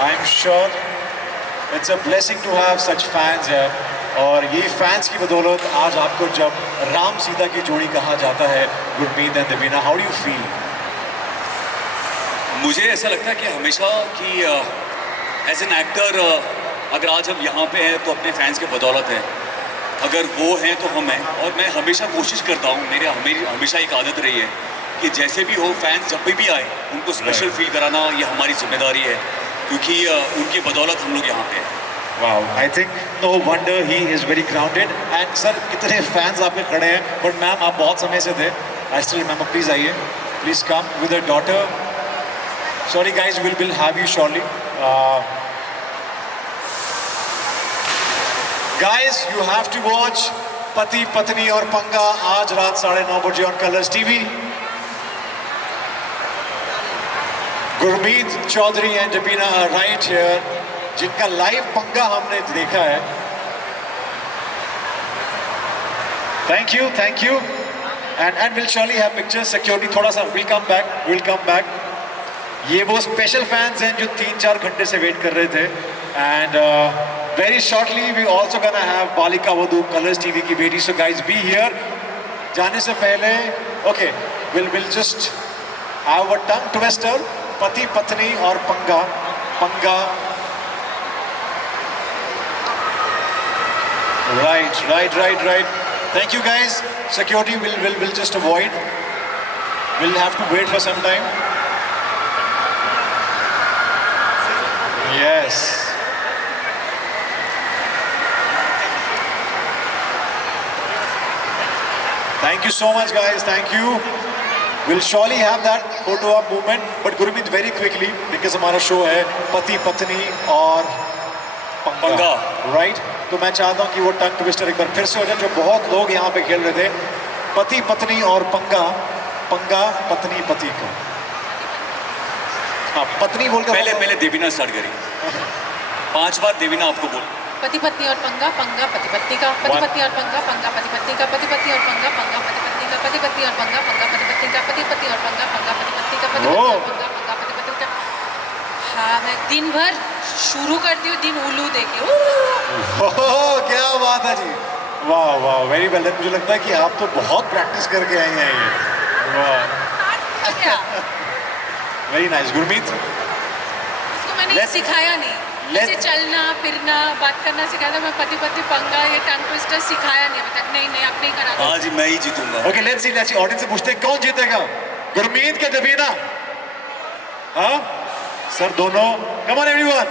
I am sure it's a blessing to have such fans है. और ये फैंस की बदौलत आज आपको जब राम सीता की जोड़ी कहा जाता है Gurmeet and Devina, how do you feel? मुझे ऐसा लगता है कि हमेशा कि एज एन एक्टर अगर आज हम यहाँ पे हैं तो अपने फैंस के बदौलत हैं, अगर वो हैं तो हम हैं. और मैं हमेशा कोशिश करता हूँ, मेरी हमेशा एक आदत रही है कि जैसे भी हो फैंस जब भी आए उनको स्पेशल फील कराना ये हमारी जिम्मेदारी है, क्योंकि उनकी बदौलत हम लोग यहाँ पे हैं. Wow, I think no wonder he is very grounded. And sir, कितने fans आपके खड़े हैं, but मैम आप बहुत समय से थे. I still remember. Please आइए. Please come with your daughter. Sorry guys, we'll have you shortly. Guys, you have to watch पति पत्नी और पंगा आज रात 9:30 बजे on Colors TV. Gurmeet Chaudhary and Deveena are right here. जिनका लाइव पंगा हमने देखा है. Thank you and will surely have pictures. Security थोड़ा सा विल कम बैक. ये वो स्पेशल फैंस हैं जो 3-4 घंटे से वेट कर रहे थे. And very shortly we also gonna have Balika Vadhu Colors TV की बेटी. So guys be here. जाने से पहले okay will just have a tongue twister. पति पत्नी और पंगा. Right. Thank you guys. Security will just avoid. We'll have to wait for some time. Yes. Thank you so much guys. Thank you. We'll surely have that photo op movement. But Gurmeet very quickly because हमारा शो है पति पत्नी और पंगा. Right? तो मैं चाहता हूँ कि वो टंग ट्विस्टर एक बार फिर से हो जाए जो बहुत लोग यहाँ पे खेल रहे थे. पति पत्नी और पंगा पत्नी पति को. हाँ पत्नी बोल के पहले देवीना स्टार्ट करी. 5 बार देवीना आपको बोल. पति पत्नी और पंगा पति पत्नी का. पति पत्नी और पंगा पति पत्नी का. पति पत्नी और पंगा पति पत्नी का. पति पत्नी और पंगा पति पत्नी का. पति पत्नी और पंगा पति पत्नी का. पति पत्नी और पंगा पति पत्नी का. हाँ मैं दिन भर शुरू करती हूँ दिन उल्लू देके. क्या बात है जी. वाह वेरी वेल. मुझे लगता है कि आप तो बहुत प्रैक्टिस करके आई हैं ये. वाह वेरी नाइस. गुरमीत इसको मैंने सिखाया नहीं. मुझे चलना फिरना बात करना सिखाया था. मैं पति पत्नी पंगा ये टंग ट्विस्टर सिखाया नहीं अभी तक. नहीं अब नहीं करा. आज मैं ही जीतूंगा. ओके लेट्स सी ऑडियंस से पूछते हैं कौन जीतेगा, गुरमीत के देवीना? हाँ सर दोनों. Come on everyone.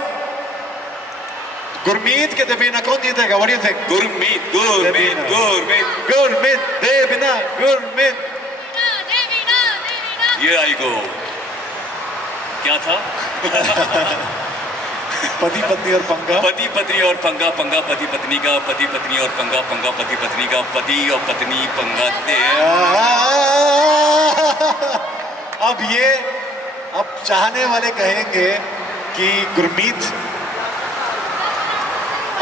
गुरमीत के देवीना कौन जीतेगा? What do you think? Gurmeet Devina. ये आई गो. क्या था? पति पत्नी और पंगा. पति पत्नी और पंगा पति पत्नी का. पति पत्नी और पंगा पति पत्नी का. पति और पत्नी पंगा दे. अब चाहने वाले कहेंगे कि गुरमीत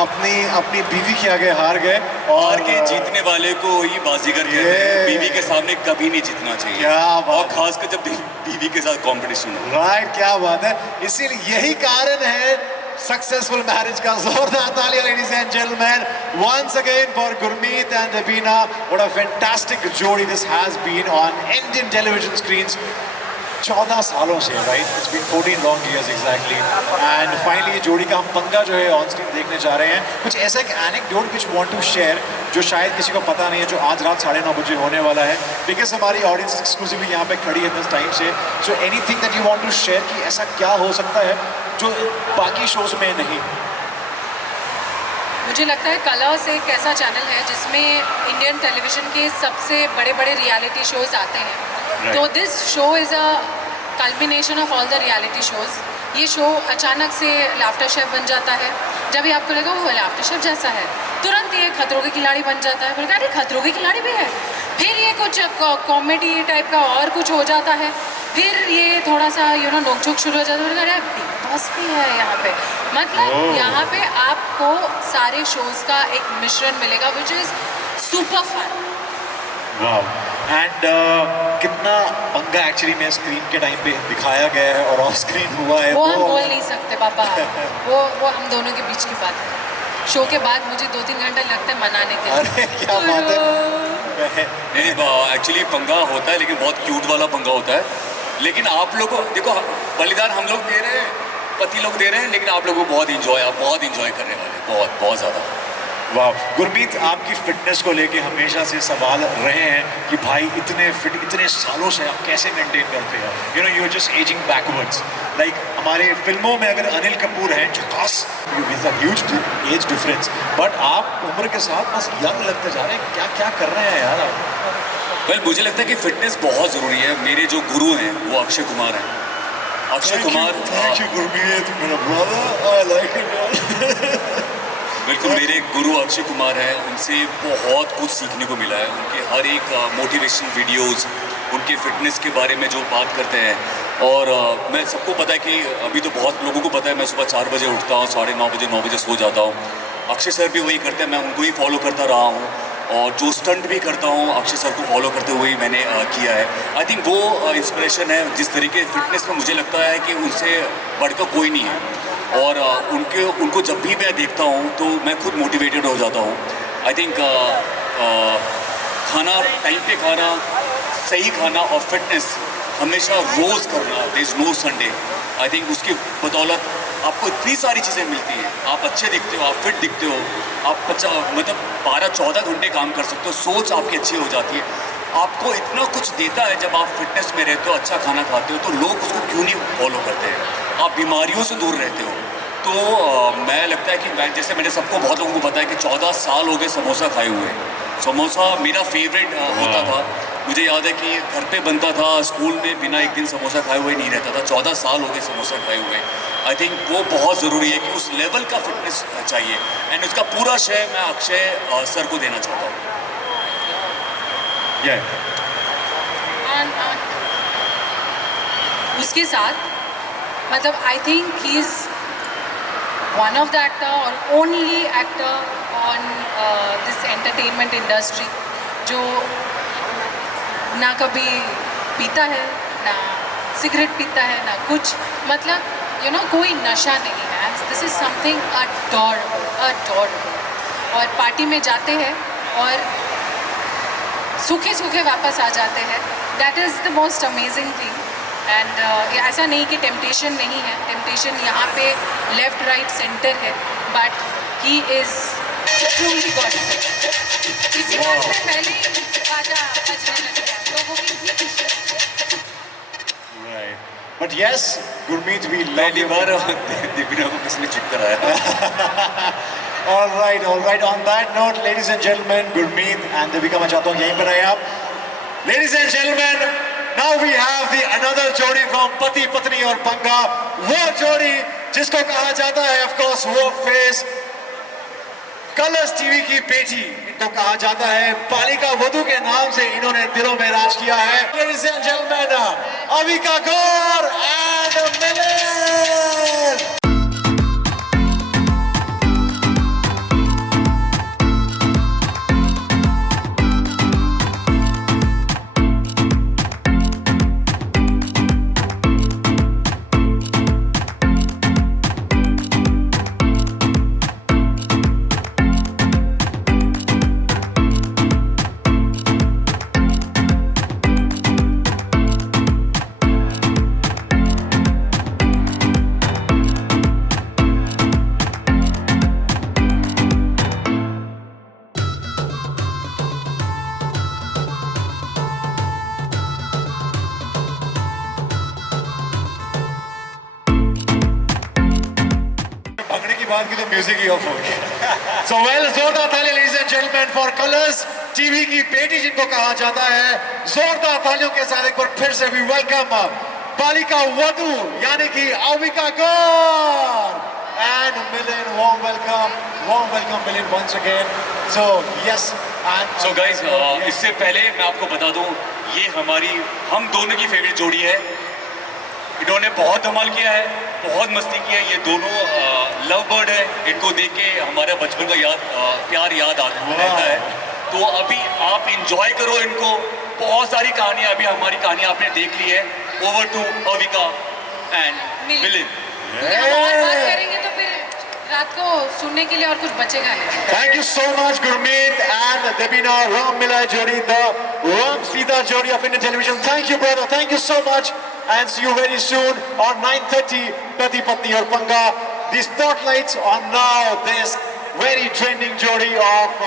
अपनी बीवी के आगे हार गए. हार के जीतने वाले को ही बाजीगर कहते हैं. बीवी के सामने कभी नहीं जीतना चाहिए. क्या बात. और खासकर जब बीवी के साथ कंपटीशन हो. राइट. क्या बात है. इसीलिए यही कारण है सक्सेसफुल मैरिज का. जोरदार तालियां ladies and gentleman once again for Gurmeet and Deveena. What a fantastic जोड़ी this has been on Indian television screens. 14 सालों से. Right. It's been 14 long years exactly. And finally ये जोड़ी का हम पंगा जो है ऑन स्क्रीन देखने जा रहे हैं. कुछ ऐसा एक anecdote which want to share जो शायद किसी को पता नहीं है, जो आज रात 9:30 बजे होने वाला है. बिकॉज हमारी ऑडियंस एक्सक्लूसिवली यहाँ पे खड़ी है इस टाइम से. So anything that you want to share कि ऐसा क्या हो सकता है जो बाकी शोज में नहीं. मुझे लगता है कलर्स एक ऐसा चैनल है जिसमें इंडियन टेलीविज़न के सबसे बड़े बड़े रियलिटी शोज़ आते हैं। तो this show is a culmination of all the reality shows. ये शो अचानक से लाफ्टर शेफ बन जाता है। जब ये आपको लगा वो लाफ्टर शेफ जैसा है, तुरंत ये खतरों के खिलाड़ी बन जाता है। बोलता अरे खतरों के खिलाड़ी भी है। फिर ये कुछ कॉमेडी टाइप का और कुछ हो जाता है। फिर ये थोड़ा सा नोक-झोंक शुरू हो जाता है। अरे बिग बॉस भी है यहाँ पे। मतलब यहाँ पे आपको सारे शोज़ का एक मिश्रण मिलेगा विच इज़ सुपर फन। वाह। एंड कितना पंगा एक्चुअली में स्क्रीन के टाइम पे दिखाया गया है और ऑफ स्क्रीन हुआ है वो हम बोल नहीं सकते पापा। वो हम दोनों के बीच की बात है। शो के बाद मुझे 2-3 घंटे लगते हैं मनाने के लिए। अरे क्या बात है। नहीं, एक्चुअली पंगा होता है लेकिन बहुत क्यूट वाला पंगा होता है। लेकिन आप लोग को देखो, बलिदान हम लोग दे रहे हैं, पति लोग दे रहे हैं, लेकिन आप लोगों को बहुत इंजॉय करने वाले, बहुत बहुत ज़्यादा। वाह। गुरमीत, आपकी फिटनेस को लेके हमेशा से सवाल रहे हैं कि भाई इतने फिट इतने सालों से आप कैसे मेंटेन करते हैं। You are just ageing backwards. Like हमारे फिल्मों में अगर अनिल कपूर हैं, झकास, with a huge age difference, but आप उम्र के साथ बस यंग लगते जा रहे हैं। क्या क्या कर रहे हैं यार आप? वेल, मुझे लगता है कि फिटनेस बहुत ज़रूरी है। मेरे जो गुरु हैं वो अक्षय कुमार हैं। अक्षय कुमार, थैंक यू गुरमीत, मेरा ब्रदर, आई लाइक इट। बिल्कुल मेरे गुरु अक्षय कुमार हैं। उनसे बहुत कुछ सीखने को मिला है। उनके हर एक मोटिवेशनल वीडियोस, उनके फिटनेस के बारे में जो बात करते हैं। और मैं सबको पता है कि अभी तो बहुत लोगों को पता है मैं सुबह 4 बजे उठता हूँ, 9:30 9 बजे सो जाता हूँ। अक्षय सर भी वही करते हैं, मैं उनको ही फॉलो करता रहा हूँ। और जो स्टंट भी करता हूँ अक्षय सर को फॉलो करते हुए ही मैंने किया है। आई थिंक वो इंस्पिरेशन है। जिस तरीके फिटनेस में मुझे लगता है कि उनसे बढ़कर कोई नहीं है। और उनको जब भी मैं देखता हूँ तो मैं खुद मोटिवेटेड हो जाता हूँ। आई थिंक खाना टाइम पे खाना, सही खाना और फिटनेस हमेशा रोज़ करना, there is no Sunday. I think उसकी बदौलत आपको इतनी सारी चीज़ें मिलती हैं। आप अच्छे दिखते हो, आप फिट दिखते हो, आप मतलब 12-14 घंटे काम कर सकते हो, सोच आपकी अच्छी हो जाती है। आपको इतना कुछ देता है जब आप फिटनेस में रहते हो, अच्छा खाना खाते हो, तो लोग उसको क्यों नहीं फॉलो करते हैं। आप बीमारियों से दूर रहते हो। तो मैं लगता है कि जैसे मैंने सबको, बहुत लोगों को पता है कि 14 साल हो गए समोसा खाए हुए। समोसा मेरा फेवरेट होता था। मुझे याद है कि घर पे बनता था, स्कूल में बिना एक दिन समोसा खाए हुए नहीं रहता था। 14 साल हो गए समोसा खाए हुए। आई थिंक वो बहुत ज़रूरी है कि उस लेवल का फिटनेस चाहिए। एंड उसका पूरा श्रेय मैं अक्षय सर को देना चाहता हूँ। उसके साथ मतलब I think he is one of the actor और only actor on this entertainment industry जो ना कभी पीता है, ना सिगरेट पीता है, ना कुछ, मतलब कोई नशा नहीं है। This is something adorable. और पार्टी में जाते हैं और सूखे सूखे वापस आ जाते हैं। That is the most amazing thing. And ऐसा नहीं कि टेम्पटेशन नहीं है, टेम्पटेशन यहाँ पे लेफ्ट राइट सेंटर है, but he is truly God से। इसी बात में पहले ही बाजा बजने लग गया, लोगों की इतनी खुशी। But yes, Gurmeet, we love पहली you. बार दीपिका को किसने चुप कराया। All right. On that note, ladies and gentlemen, Gurmeet and Deepika, मैं चाहता हूँ यहीं पर रहे आप. Ladies and gentlemen, now we have the another जोड़ी from पति पत्नी और पंगा। वो जोड़ी जिसको कहा जाता है, of course, वो फेस कलर्स टीवी की बेटी, इनको कहा जाता है पालिका वधू के नाम से इन्होंने दिलों में राज किया है। Ladies and gentlemen, Avika Gaur and मिलन। भंगड़े की बात की तो म्यूजिक ही ऑफ हो गया। So well, जोरदार तालियां ladies and gentlemen for Colors TV की बेटी जिनको कहा जाता है, जोरदार तालियों के साथ एक बार फिर से भी वेलकम बालिका वधू यानी कि अविका गौर and Milind, warm welcome Milind once again. So yes, and So guys, इससे पहले मैं आपको बता दूं, ये हम दोनों की फेवरेट जोड़ी है. इन्होंने बहुत धमाल किया है, बहुत मस्ती किया है. ये दोनों लव बर्ड है. इनको देख के हमारा बचपन का प्यार याद रहता है. तो अभी आप इंजॉय करो इनको. बहुत सारी कहानियां, अभी हमारी कहानी आपने देख ली है. Over to Avika and Milind. और बात करेंगे तो फिर रात को सुनने के लिए और कुछ बचेगा नहीं. thank you so much Gurmeet and Debina, Ram Milay Jodi, the Ram Sita Jodi of Indian television. Thank you brother, thank you so much and see you very soon on 9:30 Pati Patni Aur Panga. The spotlights on now this very trending jodi of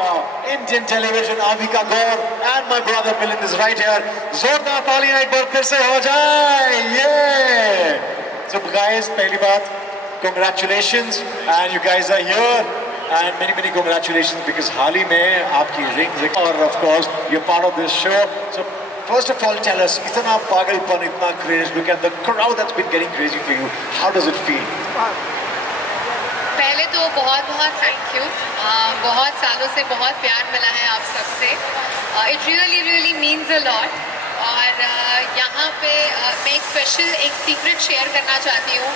Indian television, Avika Gaur and my brother Milind is right here. Zordar taaliyan ek baar phir se ho jaye. Yeah. So guys, pehli baat, congratulations and you guys are here and many congratulations because हाल ही में आपकी ring और of course you're part of this show. So first of all tell us, इतना पागलपन, इतना craze, look at the crowd that's been getting crazy for you. How does it feel? पहले तो बहुत थैंक यू. बहुत सालों से बहुत प्यार मिला है आप सबसे. It really means a lot. और यहाँ पे मैं एक सीक्रेट शेयर करना चाहती हूँ,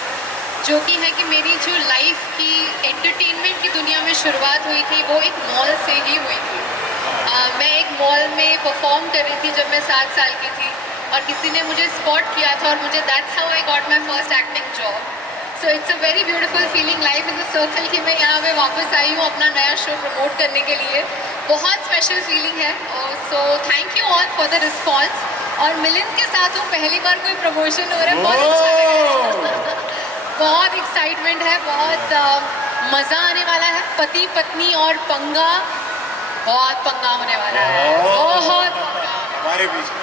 जो कि है कि मेरी जो लाइफ की एंटरटेनमेंट की दुनिया में शुरुआत हुई थी वो एक मॉल से ही हुई थी. मैं एक मॉल में परफॉर्म कर रही थी जब मैं 7 साल की थी और किसी ने मुझे स्पॉट किया था और मुझे that's how I got my first acting job. So it's a very beautiful feeling. Life is a circle कि मैं यहाँ पे वापस आई हूँ अपना नया शो प्रमोट करने के लिए. बहुत स्पेशल फीलिंग है. So thank you all for the response. और मिलिंद के साथ हूँ, पहली बार कोई प्रमोशन हो रहा है. बहुत अच्छा लग रहा है. बहुत एक्साइटमेंट है. बहुत मज़ा आने वाला है. पति पत्नी और पंगा, बहुत पंगा होने वाला है. बहुत हमारे बीच में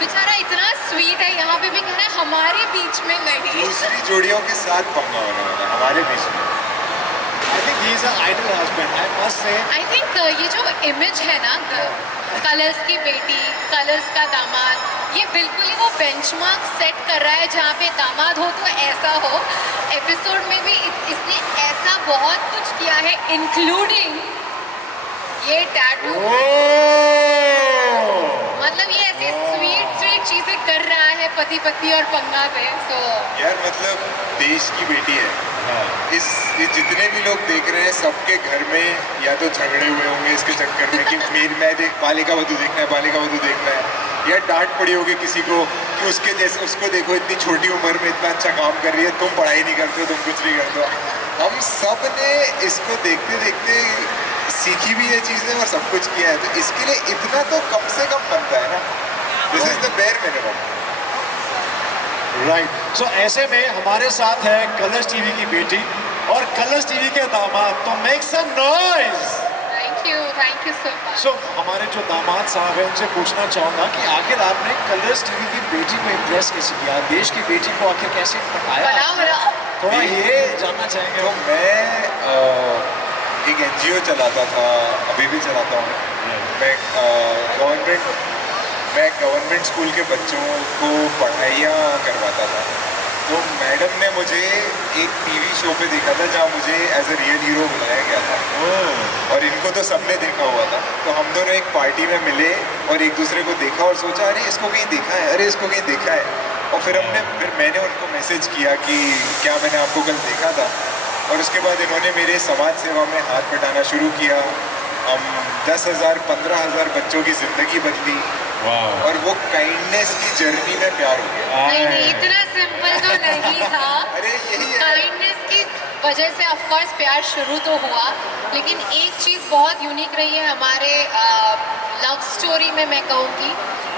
बेचारा इतना स्वीट है, यहाँ पे भी कह रहा है हमारे बीच में नहीं. दूसरी जोड़ियों के साथ पंगा होने वाला है हमारे बीच में. I think he is an ideal husband, I must say. I think ये जो इमेज है ना, कलर्स की बेटी, कलर्स का दामाद, ये बिल्कुल ही वो बेंचमार्क सेट कर रहा है. जहाँ पे दामाद हो तो ऐसा हो. एपिसोड में भी इसने ऐसा बहुत कुछ किया है, इंक्लूडिंग ये टैटू. मतलब ये ऐसी स्वीट चीजें कर रहा है पति पत्नी और पंगा पे. सो यार मतलब देश की बेटी है. ये जितने भी लोग देख रहे हैं सबके घर में या तो झगड़े हुए होंगे इसके चक्कर में कि मैं बालिका वधू देखना है, या डांट पड़ी होगी किसी को कि उसके जैसे उसको देखो इतनी छोटी उम्र में इतना अच्छा काम कर रही है, तुम पढ़ाई नहीं करते हो, तुम कुछ नहीं करते हो. हम सब ने इसको देखते सीखी भी ये चीज़ें और सब कुछ किया है. तो इसके लिए इतना तो कम से कम बनता है ना. This is the bare minimum. Right. So ऐसे में हमारे साथ है कलर्स टीवी की बेटी और कलर्स टीवी के दामाद. तो make some noise. Thank you so much. So हमारे जो दामाद साहब हैं उनसे पूछना चाहूँगा कि आखिर आपने कलर्स टीवी की बेटी को इम्प्रेस कैसे किया, देश की बेटी को आखिर कैसे पटाया, बनाओ. थोड़ा ये जानना चाहेंगे. तो मैं एक NGO चलाता था, अभी भी चलाता हूँ. मैं गवर्नमेंट स्कूल के बच्चों को पढ़ाइयाँ करवाता था. तो मैडम ने मुझे एक TV शो पे देखा था जहाँ मुझे एज अ रियल हीरो बुलाया गया था. और इनको तो सबने देखा हुआ था. तो हम दोनों एक पार्टी में मिले और एक दूसरे को देखा और सोचा अरे इसको कहीं देखा है. और फिर मैंने उनको मैसेज किया कि क्या मैंने आपको कल देखा था. और उसके बाद इन्होंने मेरे समाज सेवा में हाथ बटाना शुरू किया. हम 10,000 15,000 बच्चों की ज़िंदगी बदली. और वो काइंडनेस की जर्नी में प्यार हो गया. नहीं इतना सिंपल तो नहीं था. अरे यही है. काइंडनेस की वजह से ऑफ कोर्स प्यार शुरू तो हुआ, लेकिन एक चीज़ बहुत यूनिक रही है हमारे लव स्टोरी में. मैं कहूँगी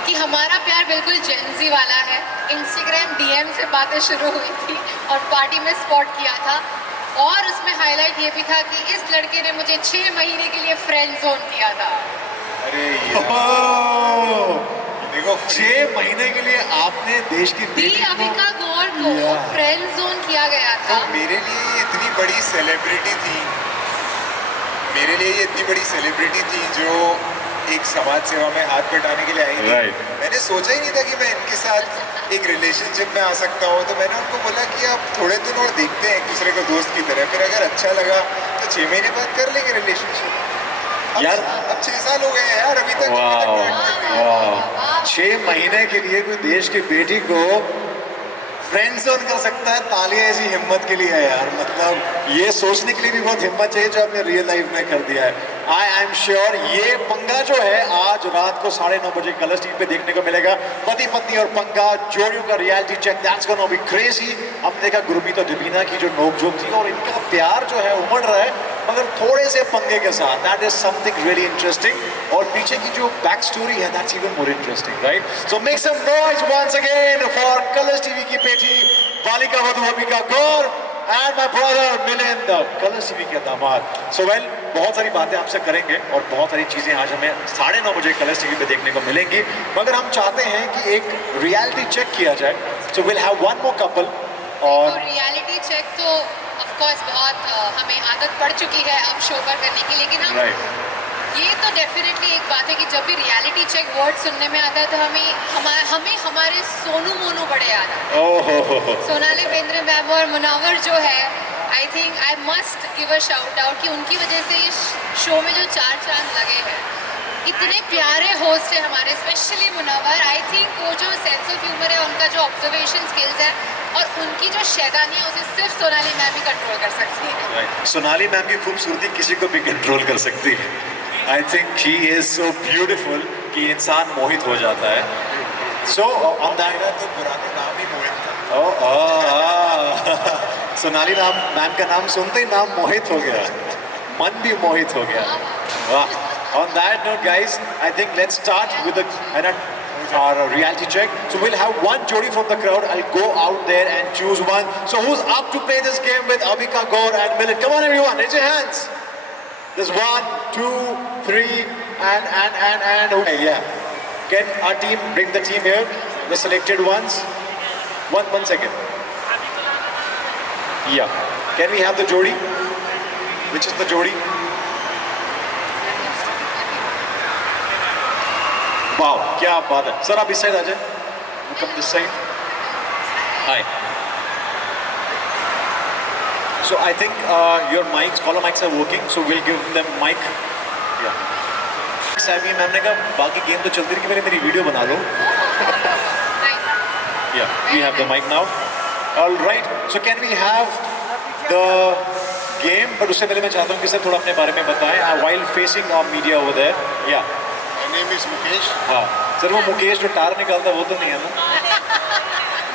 कि हमारा प्यार बिल्कुल जेंजी वाला है. इंस्टाग्राम DM से बातें शुरू हुई थी और पार्टी में स्पॉट किया था. और उसमें हाईलाइट ये भी था कि इस लड़के ने मुझे 6 महीने के लिए फ्रेंड जोन किया था. अरे देखो 6 महीने के लिए आपने देश की दी बेटी अविका गौर को Yeah. फ्रेंड जोन किया गया तो था. मेरे लिए इतनी बड़ी सेलिब्रिटी थी मेरे लिए ये इतनी बड़ी सेलिब्रिटी थी जो एक समाज सेवा में हाथ बटाने के लिए आई थी। Right. मैंने सोचा ही नहीं था कि मैं इनके साथ एक रिलेशनशिप में आ सकता हूँ, तो मैंने उनको बोला कि आप थोड़े दिन और देखते हैं एक दूसरे को दोस्त की तरह, फिर अगर अच्छा लगा तो 6 महीने बाद कर लेंगे रिलेशनशिप। यार अब 6 साल हो गए हैं यार, अभी तक वाह 6 महीने के लिए कोई देश की बेटी को फ्रेंड जोन कर सकता है, तालियां ऐसी हिम्मत के लिए है यार। मतलब ये सोचने के लिए भी बहुत हिम्मत चाहिए जो आपने रियल लाइफ में कर दिया है। आई एम श्योर ये पंगा जो है आज रात को 9:30 बजे कलर्स टीवी पे देखने को मिलेगा। पति पत्नी और पंगा जोड़ियों का reality check, that's gonna be crazy. हमने देखा गुरमीत और डिबीना की जो नोकझोंक थी और इनका प्यार जो है उमड़ रहा है, मगर थोड़े से पंगे के साथ। That is something really interesting. और पीछे की जो बैक स्टोरी है that's even more interesting, right? So make some noise once again for Colors TV की बेटी Balika Vadhu Avika Gor and my brother Milind, Colors TV के दामाद। सो वेल, बहुत सारी बातें आपसे करेंगे और बहुत सारी चीजें आज हमें 9:30 बजे कलर्स टीवी पे देखने को मिलेंगी, मगर हम चाहते हैं कि एक रियलिटी चेक किया जाए। So will have one more couple. और तो रियलिटी चेक तो ऑफ कोर्स बहुत हमें आदत पड़ चुकी है अब शो पर करने की, लेकिन हम ये तो डेफिनेटली एक बात है कि जब भी रियलिटी चेक वर्ड सुनने में आता है तो हमें हमारे सोनू मोनू बड़े याद आते हैं। सोनाली बेंद्रे मैम और मुनावर जो है, I think I must give a shout out कि उनकी वजह से इस शो में जो 4 चांद लगे हैं। इतने प्यारे होस्ट है हमारे, स्पेशली मुनावर। आई थिंक वो जो सेंस ऑफ ह्यूमर है, उनका जो ऑब्जर्वेशन स्किल्स है और उनकी जो शैतानी है, उसे सिर्फ सोनाली मैम ही कंट्रोल कर सकती है। सोनाली मैम की खूबसूरती किसी को भी कंट्रोल कर सकती है। I think she is so beautiful कि इंसान मोहित हो जाता है। सो ऑन दैट तो पुराना नाम ही मोहित था। सोनाली मैम का नाम सुनते ही नाम मोहित हो गया, मन भी मोहित हो गया। वाह। On that note, guys, I think let's start with our reality check. So we'll have one jodi from the crowd. I'll go out there and choose one. So who's up to play this game with Abika Gaur and Millet? Come on, everyone, raise your hands. There's 1, 2, 3, and okay, yeah. Can our team bring the team here? The selected ones. One second. Yeah. Can we have the jodi? Which is the jodi? वाह, क्या बात है। सर आप इस साइड आ जाए। Come this side. Hi. So I think your mics, caller mics are working, so we'll give them mic. Yeah. Sammy ma'am ने कहा बाकी गेम तो चलती रही, मेरी वीडियो बना लो। Yeah, we have the mic now. All right. So can we have the game? But उससे पहले मैं चाहता हूँ कि सर थोड़ा अपने बारे में बताएं while facing our media over there. Yeah. My name is Mukesh. हाँ सर, वो मुकेश जो टार निकालता है वो तो नहीं है ना?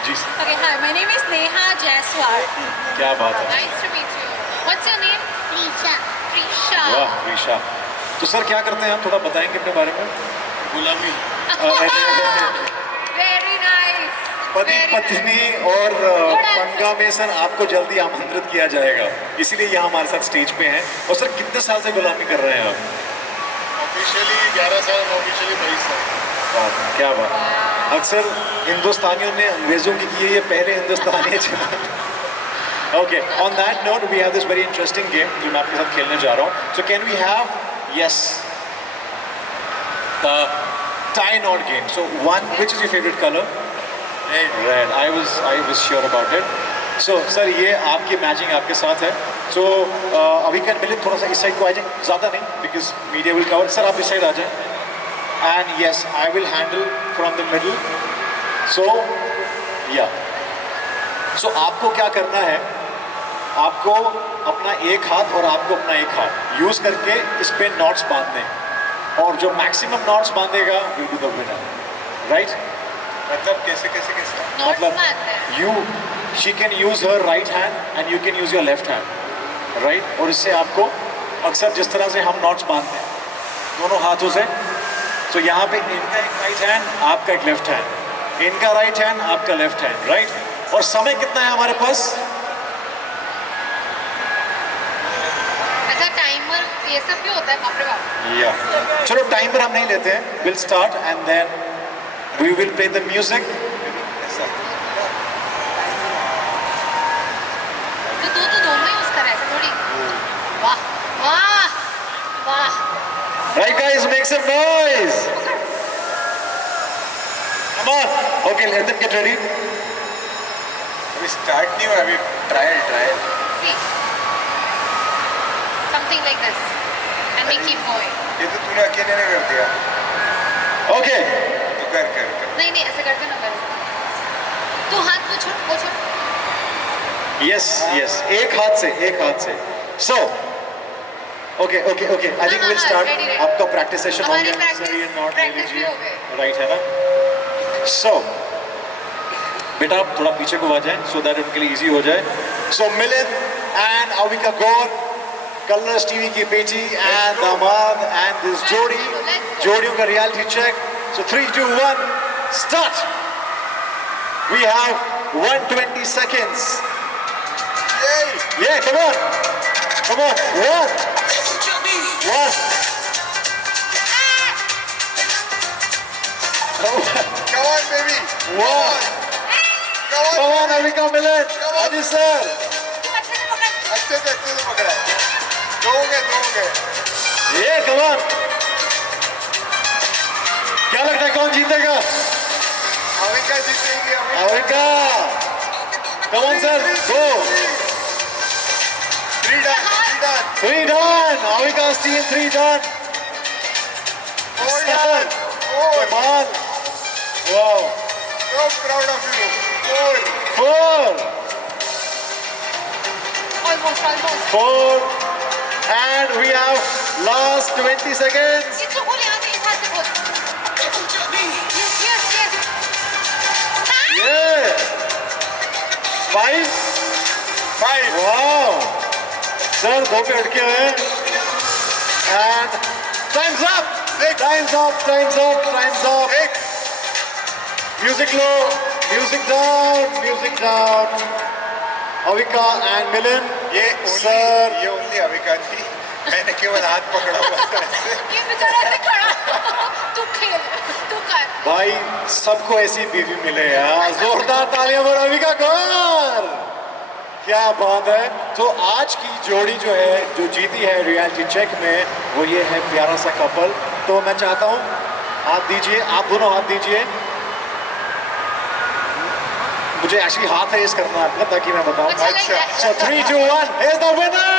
जी sir. Okay, hi, my name is Neha Jaiswal. क्या बात है। Nice to meet you. What's your name? Prisha. Prisha. वाह प्रीशा। तो सर क्या करते हैं आप, थोड़ा बताएंगे अपने बारे में? गुलामी। Very nice. पति Very पत्नी और पंगा में सर आपको जल्दी आमंत्रित किया जाएगा, इसीलिए यहाँ हमारे साथ स्टेज पे हैं। और सर कितने साल से गुलामी कर रहे हैं आप? ऑफिशियली 11 साल, ऑफिशियली 22 साल। क्या बात। अक्सर हिंदुस्तानियों ने अंग्रेजों की है, ये पहले हिंदुस्तानी चला। Okay, on that note we have this very interesting game जो मैं आपके साथ खेलने जा रहा हूँ। So can we have yes tie knot game. So one, which is your favorite color? Red. Red. I was sure about it. So sir, ये आपकी मैचिंग आपके साथ है. So अभी can मिले थोड़ा सा इस साइड को आ जाए, ज़्यादा नहीं, because media will cover. Sir आप इस साइड आ जाए. And yes, I will handle from the middle. So yeah. So आपको क्या करना है? आपको अपना एक हाथ और आपको अपना एक हाथ यूज करके इस पे नॉट्स बांधने हैं और जो मैक्सिमम नॉट्स बांधेगा will be the winner, right? मतलब कैसे कैसे कैसे मतलब you she can use her right hand and you can use your left hand, right? और इससे आपको अक्सर जिस तरह से हम नॉट्स बांधते हैं दोनों हाथों से, तो यहाँ पे इनका एक राइट हैंड, आपका एक लेफ्ट हैंड, इनका राइट हैंड, आपका लेफ्ट हैंड, राइट? और समय कितना है हमारे पास? ऐसा टाइमर ये सब क्यों होता है? बाप रे बाप। या चलो टाइमर हम नहीं लेते हैं, will start and then we will play the music. तो दोनों यूज कर रहे हैं थोड़ी। वाह वाह वाह Right guys, make some noise. Come on. Okay, let them get ready. अभी स्टार्ट नहीं हुआ, अभी trial see something like this and we keep going ये तो तूने अकेले ने कर दिया। Okay. तो कर कर कर नहीं नहीं ऐसे करके ना करो तू हाथ पूछो Yes, yes. एक हाथ से. So. Okay. I think हाँ, we'll हाँ, start. ready. आपका practice session हो हमारी गया. practice- Sorry, not practice भी हो गए. Right है ना? So. बेटा आप थोड़ा पीछे को आ जाए so that उनके लिए easy हो जाए. So Milind and Avika Gaur, Colors TV की बेटी and दामाद and this जोड़ी, जोड़ियों का reality check. So 3, 2, 1, start. We have 120 seconds. Yeah, come on. One. Come on baby, One. come Come on, Avika Milind. Adi sir. अच्छे से पकड़ा है। दो हो गए Yeah, come on. क्या लगता है कौन जीतेगा? अविका जीतेगी Avika. Come on, sir. Go. 3 done 3 done. Avika's team 3 done. 4 done 4 Come on. Wow. so proud of you 4 4. Almost 4. And we have last 20 seconds. इसको खोल यहाँ से इस हाथ से खोल यस Yeah. 5. 5 Wow. Sir, 2 पे अटके हुए हैं. And time's up. Time's up. Music low. Music down. Avika and Milind. ये Sir. ओनली अविका थी, मैंने केवल हाथ पकड़ा हुआ था ऐसे। ये बेचारा ऐसे खड़ा तू खेल तू कर भाई सबको ऐसी बीवी मिले यार. जोरदार तालियां for अविका गौर. क्या बात है. तो आज की जोड़ी जो है जो जीती है रियलिटी चेक में वो ये है प्यारा सा कपल. तो मैं चाहता हूँ हाथ दीजिए, आप दोनों हाथ दीजिए. मुझे एक्चुअली हाथ रेस करना है आपका ताकि मैं बताऊं. अच्छा लग रहा है। So 3, 2, 1, here's the winner!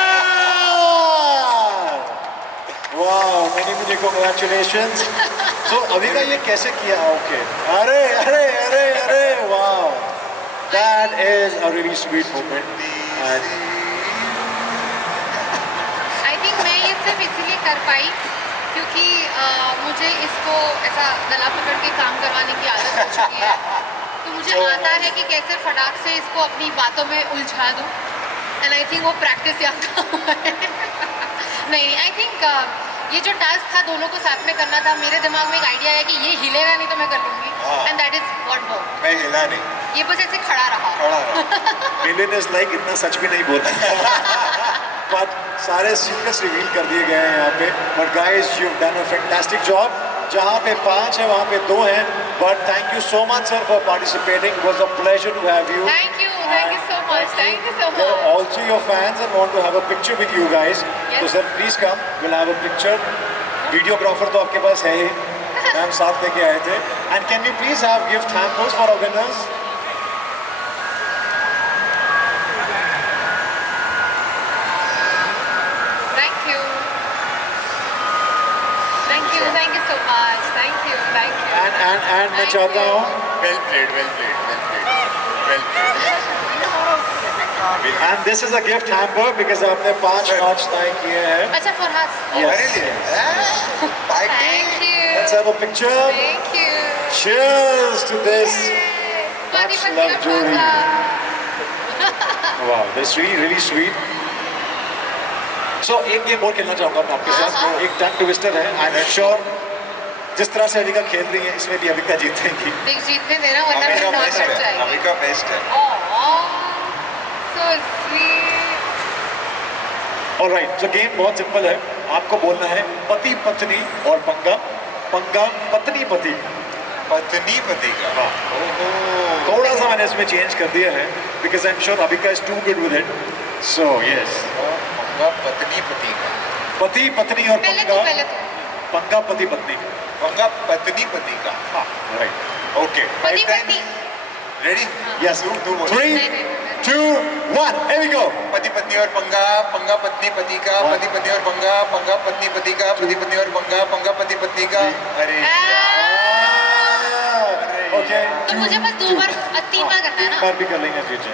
Wow, many congratulations. So Avika ये कैसे किया? Okay. अरे, wow. That is a really sweet moment. And I think मैं ये सिर्फ इसीलिए कर पाई क्योंकि मुझे इसको ऐसा गला पकड़ के काम करवाने की आदत हो चुकी है तो मुझे आता है कि कैसे फटाक से इसको अपनी बातों में उलझा दूँ एंड आई थिंक वो प्रैक्टिस याद हुआ है नहीं आई थिंक ये जो टास्क था दोनों को साथ में करना था मेरे दिमाग में एक आइडिया है कि ये हिलेगा नहीं तो मैं कर लूँगी and that is what more मैं हिला नहीं, ये बस ऐसे खड़ा रहा Milind is like इतना सच भी नहीं बोलता. But सारे सीक्रेट्स रिवील कर दिए गए हैं यहाँ पे. But guys, you've done a fantastic job. जहाँ पे 5 है वहाँ पे 2 हैं. But thank you so much sir for participating. It was a pleasure to have you. Thank you so much thank you so They're much also your fans and want to have a picture with you guys. Yes. So sir, please come. We'll have a picture. Videographer तो आपके पास है ही. मैम साथ लेके आए थे. And can we please have gift hampers for our winners? Thank you so much. Thank you. And मैं Thank चाहता you. हूँ well played and this is a gift hamper because आपने 5 notch तय किए हैं. अच्छा फरहाद. Yes. मेरे लिए Thank you. Let's have a picture. Thank you. Cheers to this. Pati Much pati love, Jodi. Farhad. Wow, that's really sweet. So एक गेम और खेलना चाहूँगा मैं आपके साथ. एक टंग ट्विस्टर है. I'm sure जिस तरह से अविका खेल रही है इसमें भी अविका जीतेगी. देख जीतने देना वरना अविका फिर नॉट बेस्ट कट है, जाएगी. अविका बेस्ट है। So sweet. Alright, so game बहुत सिंपल है. आपको बोलना है पति पत्नी और पंगा पत्नी पति. पत्नी पति का हाँ. थोड़ा सा मैंने इसमें चेंज कर दिया है because I'm sure Avika is too good with it. So yes. पंगा पत्नी पति का पति पत्नी और पहले पंगा, तो पहले तो पंगा पति पत्नी का। पंगा पत्नी पति का। हाँ, राइट। ओके पति पत्नी रेडी? यस, तू बोल। 3, 2, 1, here we go. पति पत्नी और पंगा, पंगा पत्नी पति का, पति पत्नी और पंगा, पंगा पत्नी पति का, पति पत्नी और पंगा, पंगा पति पत्नी का। अरे ओके, तो मुझे बस 2 बार 3 बार करना है तीन ना। बार भी कर लेंगे जी जी।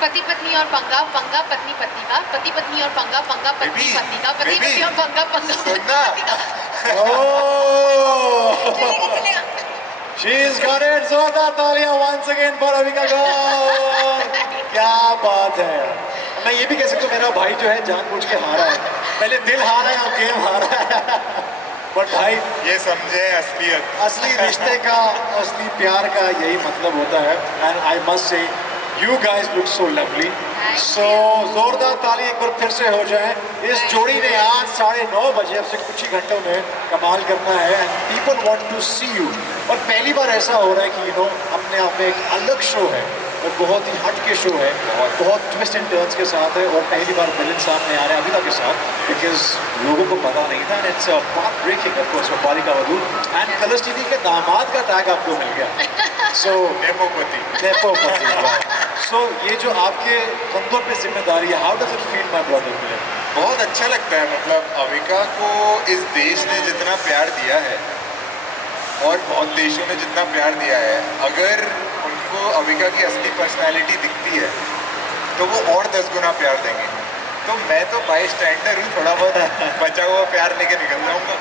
पति पत्नी और पंगा, पंगा पत्नी पत्नी का, पति पत्नी और पंगा, पंगा पत्नी Baby, पत्नी का, पति baby, पत्नी और पंगा, पंगा सुनना। पत्नी का। Oh, चलेगा चलेगा। she's got it. जोरदार तालियां once again for अविका गौर। क्या बात है। मैं ये भी कह सकता हूँ मेरा भाई जो है जानबूझ के हारा है। पहले दिल हारा है और गेम हारा है। बट भाई ये समझे असलियत। असली रिश्ते का, असली प्यार का यही मतलब होता है। And I must say you guys look so lovely. So जोरदार ताली एक बार फिर से हो जाए। इस जोड़ी ने आज 9:30 बजे, अब से कुछ ही घंटों में कमाल करना है। And people want to see you. और पहली बार ऐसा हो रहा है कि अपने आप में एक अलग शो है और बहुत ही हट के शो है, बहुत ट्विस्ट एंड टर्न्स के साथ है। और पहली बार मिलन सामने आ रहा है अविका के साथ, बिकॉज लोगों को पता नहीं था। And it's part breaking of course for Balika Vadhu. And colours TV के दामाद का टैग आपको मिल गया। सो नेपोपति। सो ये जो आपके कंधों पे जिम्मेदारी है, how does it feel my brother? बहुत अच्छा लगता है। मतलब अविका को इस देश ने जितना प्यार दिया है और बहुत देशों ने जितना प्यार दिया है, अगर उनको अविका की असली पर्सनालिटी दिखती है तो वो और 10 गुना प्यार देंगे। तो मैं तो बाई स्टैंडर हूँ, थोड़ा बहुत बचा हुआ प्यार लेके निकल जाऊँगा।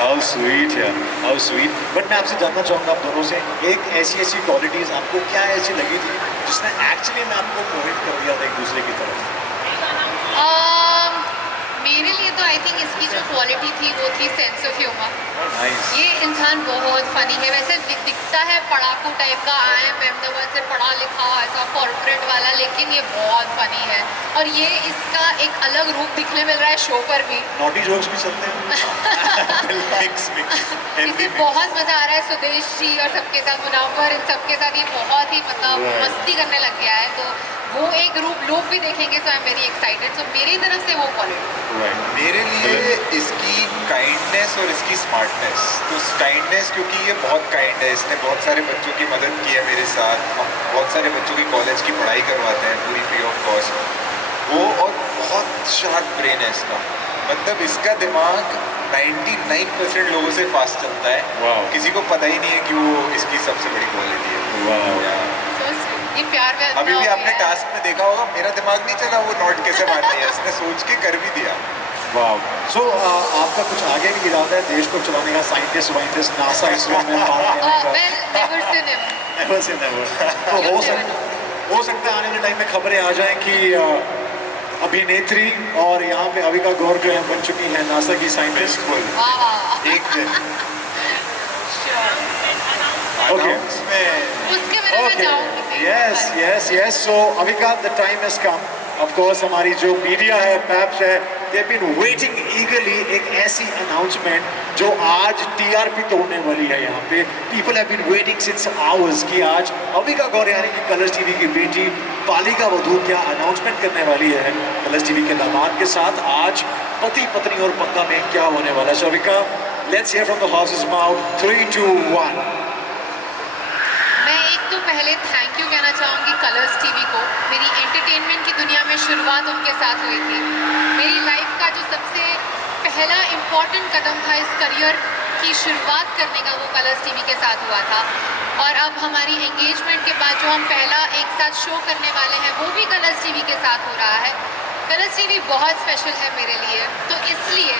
हाउ स्वीट यार, हाउ स्वीट। बट मैं आपसे जानना चाहूँगा आप दोनों से, एक ऐसी क्वालिटीज़ आपको क्या ऐसी लगी थी जिसने एक्चुअली में आपको मोहित कर दिया था एक दूसरे की तरफ? मेरे लिए तो आई थिंक इसकी जो क्वालिटी थी वो थी सेंस ऑफ ह्यूमर। नाइस। ये इंसान बहुत फनी है। वैसे दिखता है पढ़ाकू टाइप का, IIM अहमदाबाद से पढ़ा लिखा ऐसा कॉर्पोरेट वाला, लेकिन ये बहुत फनी है। और ये इसका एक अलग रूप दिखने मिल रहा है शो पर भी। नॉटी जोक्स भी चलते हैं। मिक्स इसे बहुत मजा आ रहा है। सुदेश जी और सबके साथ, मुनावर, इन सबके साथ ये बहुत ही मतलब मस्ती करने लग गया है। तो वो एक रूप लोग भी देखेंगे। सो आई एम वेरी एक्साइटेड। सो मेरी तरफ से वो क्वालिटी। मेरे लिए इसकी काइंडनेस और इसकी स्मार्टनेस। तो काइंडनेस क्योंकि ये बहुत काइंड है, इसने बहुत सारे बच्चों की मदद की है मेरे साथ। हम बहुत सारे बच्चों की कॉलेज की पढ़ाई करवाते हैं पूरी फ्री ऑफ कॉस्ट वो। और बहुत शार्प ब्रेन है इसका। मतलब इसका दिमाग 99% लोगों से फास्ट चलता है। Wow. किसी को पता ही नहीं है कि वो इसकी सबसे बड़ी क्वालिटी है। Wow. ये प्यार में अभी भी आपने टास्क में देखा होगा, मेरा दिमाग नहीं चला वो नोट कैसे मारनी है, इसने सोच के कर भी दिया। वाव। सो आपका कुछ आगे भी इरादा है देश को चलाने का? साइंटिस्ट नासा इसरो में well never say never. Never say never. तो हो सकता है आने वाले टाइम में खबरें आ जाएं कि अभिनेत्री और यहाँ पे अविका गौर जो है बन चुकी है नासा की साइंटिस्ट। वाह। एक दिन Okay. उसके बारे में जाऊंगी। Yes. So Avika, the time has come. Of course, हमारी जो मीडिया है, पैप्स है, they've been waiting eagerly एक ऐसी announcement जो आज TRP तोड़ने वाली है यहाँ पे। People have been waiting since hours कि आज अविका गौर यानी कि कलर्स टीवी की बेटी बालिका वधू क्या अनाउंसमेंट करने वाली है कलर्स टीवी के दामाद के साथ। आज पति पत्नी और पंगा में क्या होने वाला है? So Avika, let's hear from the horse's mouth. 3, 2, 1. मैं एक तो पहले थैंक यू कहना चाहूँगी कलर्स टीवी को। मेरी एंटरटेनमेंट की दुनिया में शुरुआत उनके साथ हुई थी। मेरी लाइफ का जो सबसे पहला इम्पॉर्टेंट कदम था इस करियर की शुरुआत करने का, वो कलर्स टीवी के साथ हुआ था। और अब हमारी एंगेजमेंट के बाद जो हम पहला एक साथ शो करने वाले हैं वो भी कलर्स टीवी के साथ हो रहा है। कलर्स टीवी बहुत स्पेशल है मेरे लिए। तो इसलिए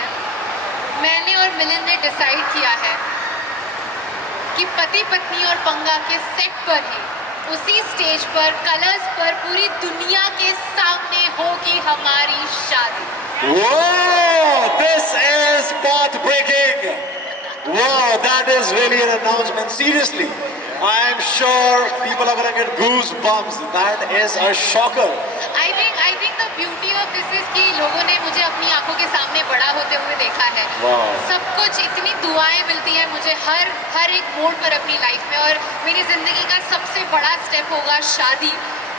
मैंने और मिलन ने डिसाइड किया है कि पति पत्नी और पंगा के सेट पर ही, उसी स्टेज पर, कलर्स पर, पूरी दुनिया के सामने होगी हमारी शादी। Whoa! This is path breaking. Wow, that is really an announcement. Seriously, I am sure people are gonna get goosebumps. That is a shocker. I think the beauty of this is कि लोगों ने मुझे अपनी आंखों के सामने बड़ा होते हुए देखा है। Wow. सब कुछ, इतनी दुआएं मिलती हैं मुझे हर एक मोड़ पर अपनी लाइफ में। और मेरी जिंदगी का सबसे बड़ा स्टेप होगा शादी,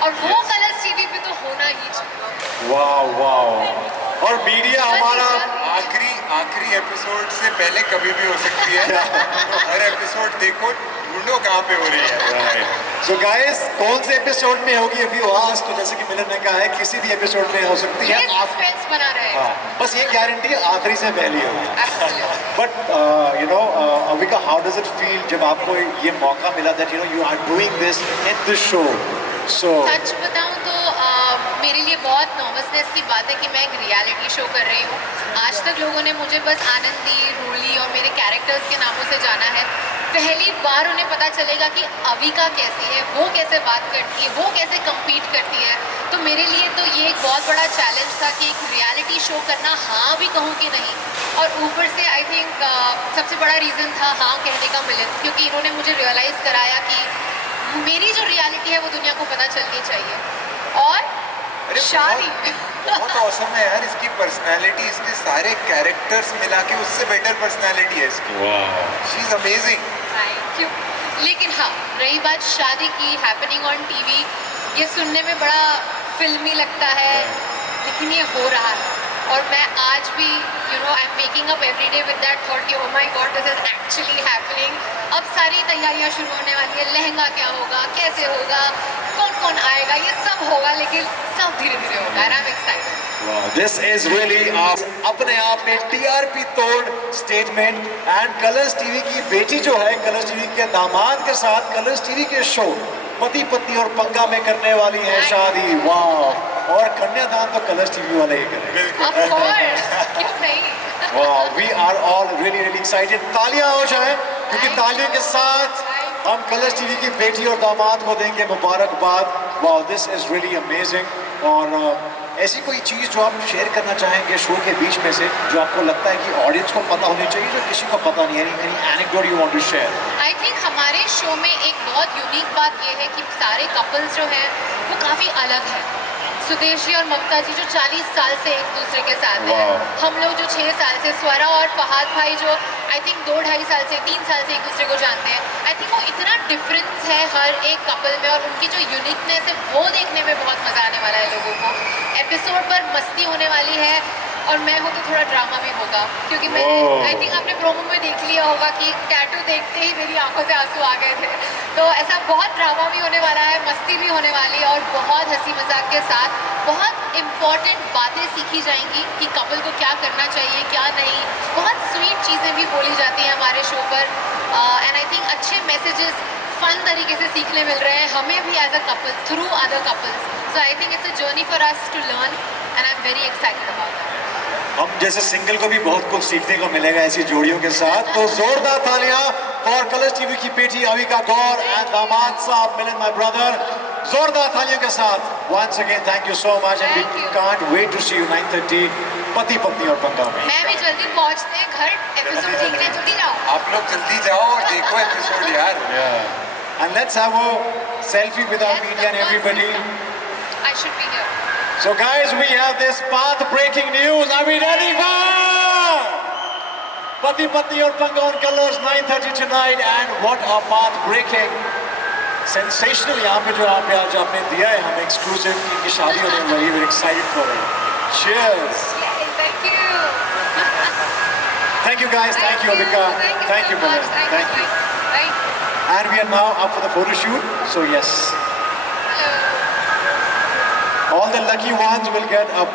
और वो कलर्स टीवी पे तो होना ही चाहिए। Wow. और मीडिया हमारा आखिरी एपिसोड से पहले कभी भी हो सकती है, तो हर एपिसोड देखो, ढूंढो कहाँ पे हो रही है। सो गाइस, कौन से एपिसोड में होगी अभी आवाज, तो जैसे कि मिलन ने कहा है किसी भी एपिसोड में हो सकती है। ये सस्पेंस बना रहे हैं। हाँ, बस ये गारंटी आखिरी से पहली होगी। Absolutely. But you know Avika, how does it feel जब आपको ये मौका मिला that you know you are doing this in the show? So सच बताऊं तो मेरे लिए बहुत नर्वसनेस की बात है कि मैं एक रियलिटी शो कर रही हूँ। आज तक लोगों ने मुझे बस आनंदी, रूली और मेरे कैरेक्टर्स के नामों से जाना है। पहली बार उन्हें पता चलेगा कि अविका कैसी है, वो कैसे बात करती है, वो कैसे compete करती है। तो मेरे लिए तो ये एक बहुत बड़ा चैलेंज था कि एक रियलिटी शो करना, हाँ भी कहूँ कि नहीं। और ऊपर से आई थिंक सबसे बड़ा रीज़न था हाँ कहने का मिलन, क्योंकि इन्होंने मुझे रियलाइज़ कराया कि मेरी जो रियलिटी है वो दुनिया को पता चलनी चाहिए। और शादी बहुत औसम है यार, इसकी पर्सनालिटी, इसके सारे कैरेक्टर्स मिला के उससे बेटर पर्सनालिटी है इसकी। She is amazing. Thank you. लेकिन हाँ, रही बात शादी की, हैपनिंग ऑन टीवी, ये सुनने में बड़ा फिल्मी लगता है, लेकिन ये हो रहा है। और मैं आज भी I am waking up every day with that thought कि oh my god, this is actually happening. अब सारी तैयारियां शुरू होने वाली है, लहंगा क्या होगा, कैसे होगा, कौन कौन आएगा, ये सब होगा, लेकिन सब धीरे धीरे होगा। And I am excited. This is really अपने आप में टीआरपी तोड़ स्टेटमेंट। एंड कलर्स टीवी की बेटी जो है, कलर्स टीवी के दामाद के साथ कलर्स टीवी के शो पति पत्नी और पंगा में करने वाली है शादी। वाह! और कन्यादान तो कलर्स टीवी वाले ही करेंगे। ऑफ कोर्स, क्यों नहीं। वाह, we are all really really excited. तालियां हो जाए, क्योंकि तालियों के साथ हम कलर्स टीवी की बेटी और दामाद को देंगे मुबारकबाद। वाह, दिस इज रियली अमेजिंग। और ऐसी कोई चीज़ जो आप शेयर करना चाहेंगे शो के बीच में से, जो आपको लगता है कि ऑडियंस को पता होनी चाहिए, जो किसी को पता नहीं है, any anecdote you want to share? I think हमारे शो में एक बहुत यूनिक बात ये है कि सारे कपल्स जो हैं वो काफ़ी अलग हैं। सुदेश जी और ममता जी जो 40 साल से एक दूसरे के साथ हैं, हम लोग जो 6 साल से, स्वरा और फहाद भाई जो आई थिंक 2-2.5 साल से, 3 साल से एक दूसरे को जानते हैं। आई थिंक वो इतना डिफरेंस है हर एक कपल में, और उनकी जो यूनिकनेस है वो देखने में बहुत मज़ा आने वाला है लोगों को। एपिसोड पर मस्ती होने वाली है, और मैं हूँ तो थोड़ा ड्रामा भी होगा, क्योंकि मैं आई थिंक आपने प्रोमो में देख लिया होगा कि टैटू देखते ही मेरी आंखों से आंसू आ गए थे। तो ऐसा बहुत ड्रामा भी होने वाला है, मस्ती भी होने वाली है, और बहुत हंसी मजाक के साथ बहुत इम्पॉर्टेंट बातें सीखी जाएंगी कि कपल को क्या करना चाहिए, क्या नहीं। बहुत स्वीट चीज़ें भी बोली जाती हैं हमारे शो पर, एंड आई थिंक अच्छे मैसेजेस फन तरीके से सीखने मिल रहे हैं हमें भी as a couple through other couples. So I think it's a journey for us to learn, and I am very excited about that. हम जैसे सिंगल को भी बहुत कुछ सीखने को मिलेगा ऐसी जोड़ियों के साथ। तो जोरदार तालियां फॉर कलर्स टीवी की बेटी अविका गौर एंड दामाद साहब मिलन माय ब्रदर। जोरदार तालियों के साथ once again thank you so much, and we can't wait to see you 9:30 पति पत्नी और पंगा में। मैं भी जल्दी पहुंचते हैं घर, एपिसोड देखने जल्दी जाओ। आप लोग जल्दी जाओ और देखो एपिसोड यार। And let's have a selfie with our media and everybody. I should be here. So guys, we have this path-breaking news. Are we ready for Pati Patni और पंगा on Colors 9:30 tonight? And what a path-breaking, sensational यहाँ पे जो आपने दिया है हमें exclusive की शादी होने वाली है. We're excited for it. Cheers. Yay, thank you. Thank you guys. Thank you Avika. Thank you so Milan. much. Thank you. Thank you. And we are now up for the photo shoot. So yes, Hello. all the lucky ones will get a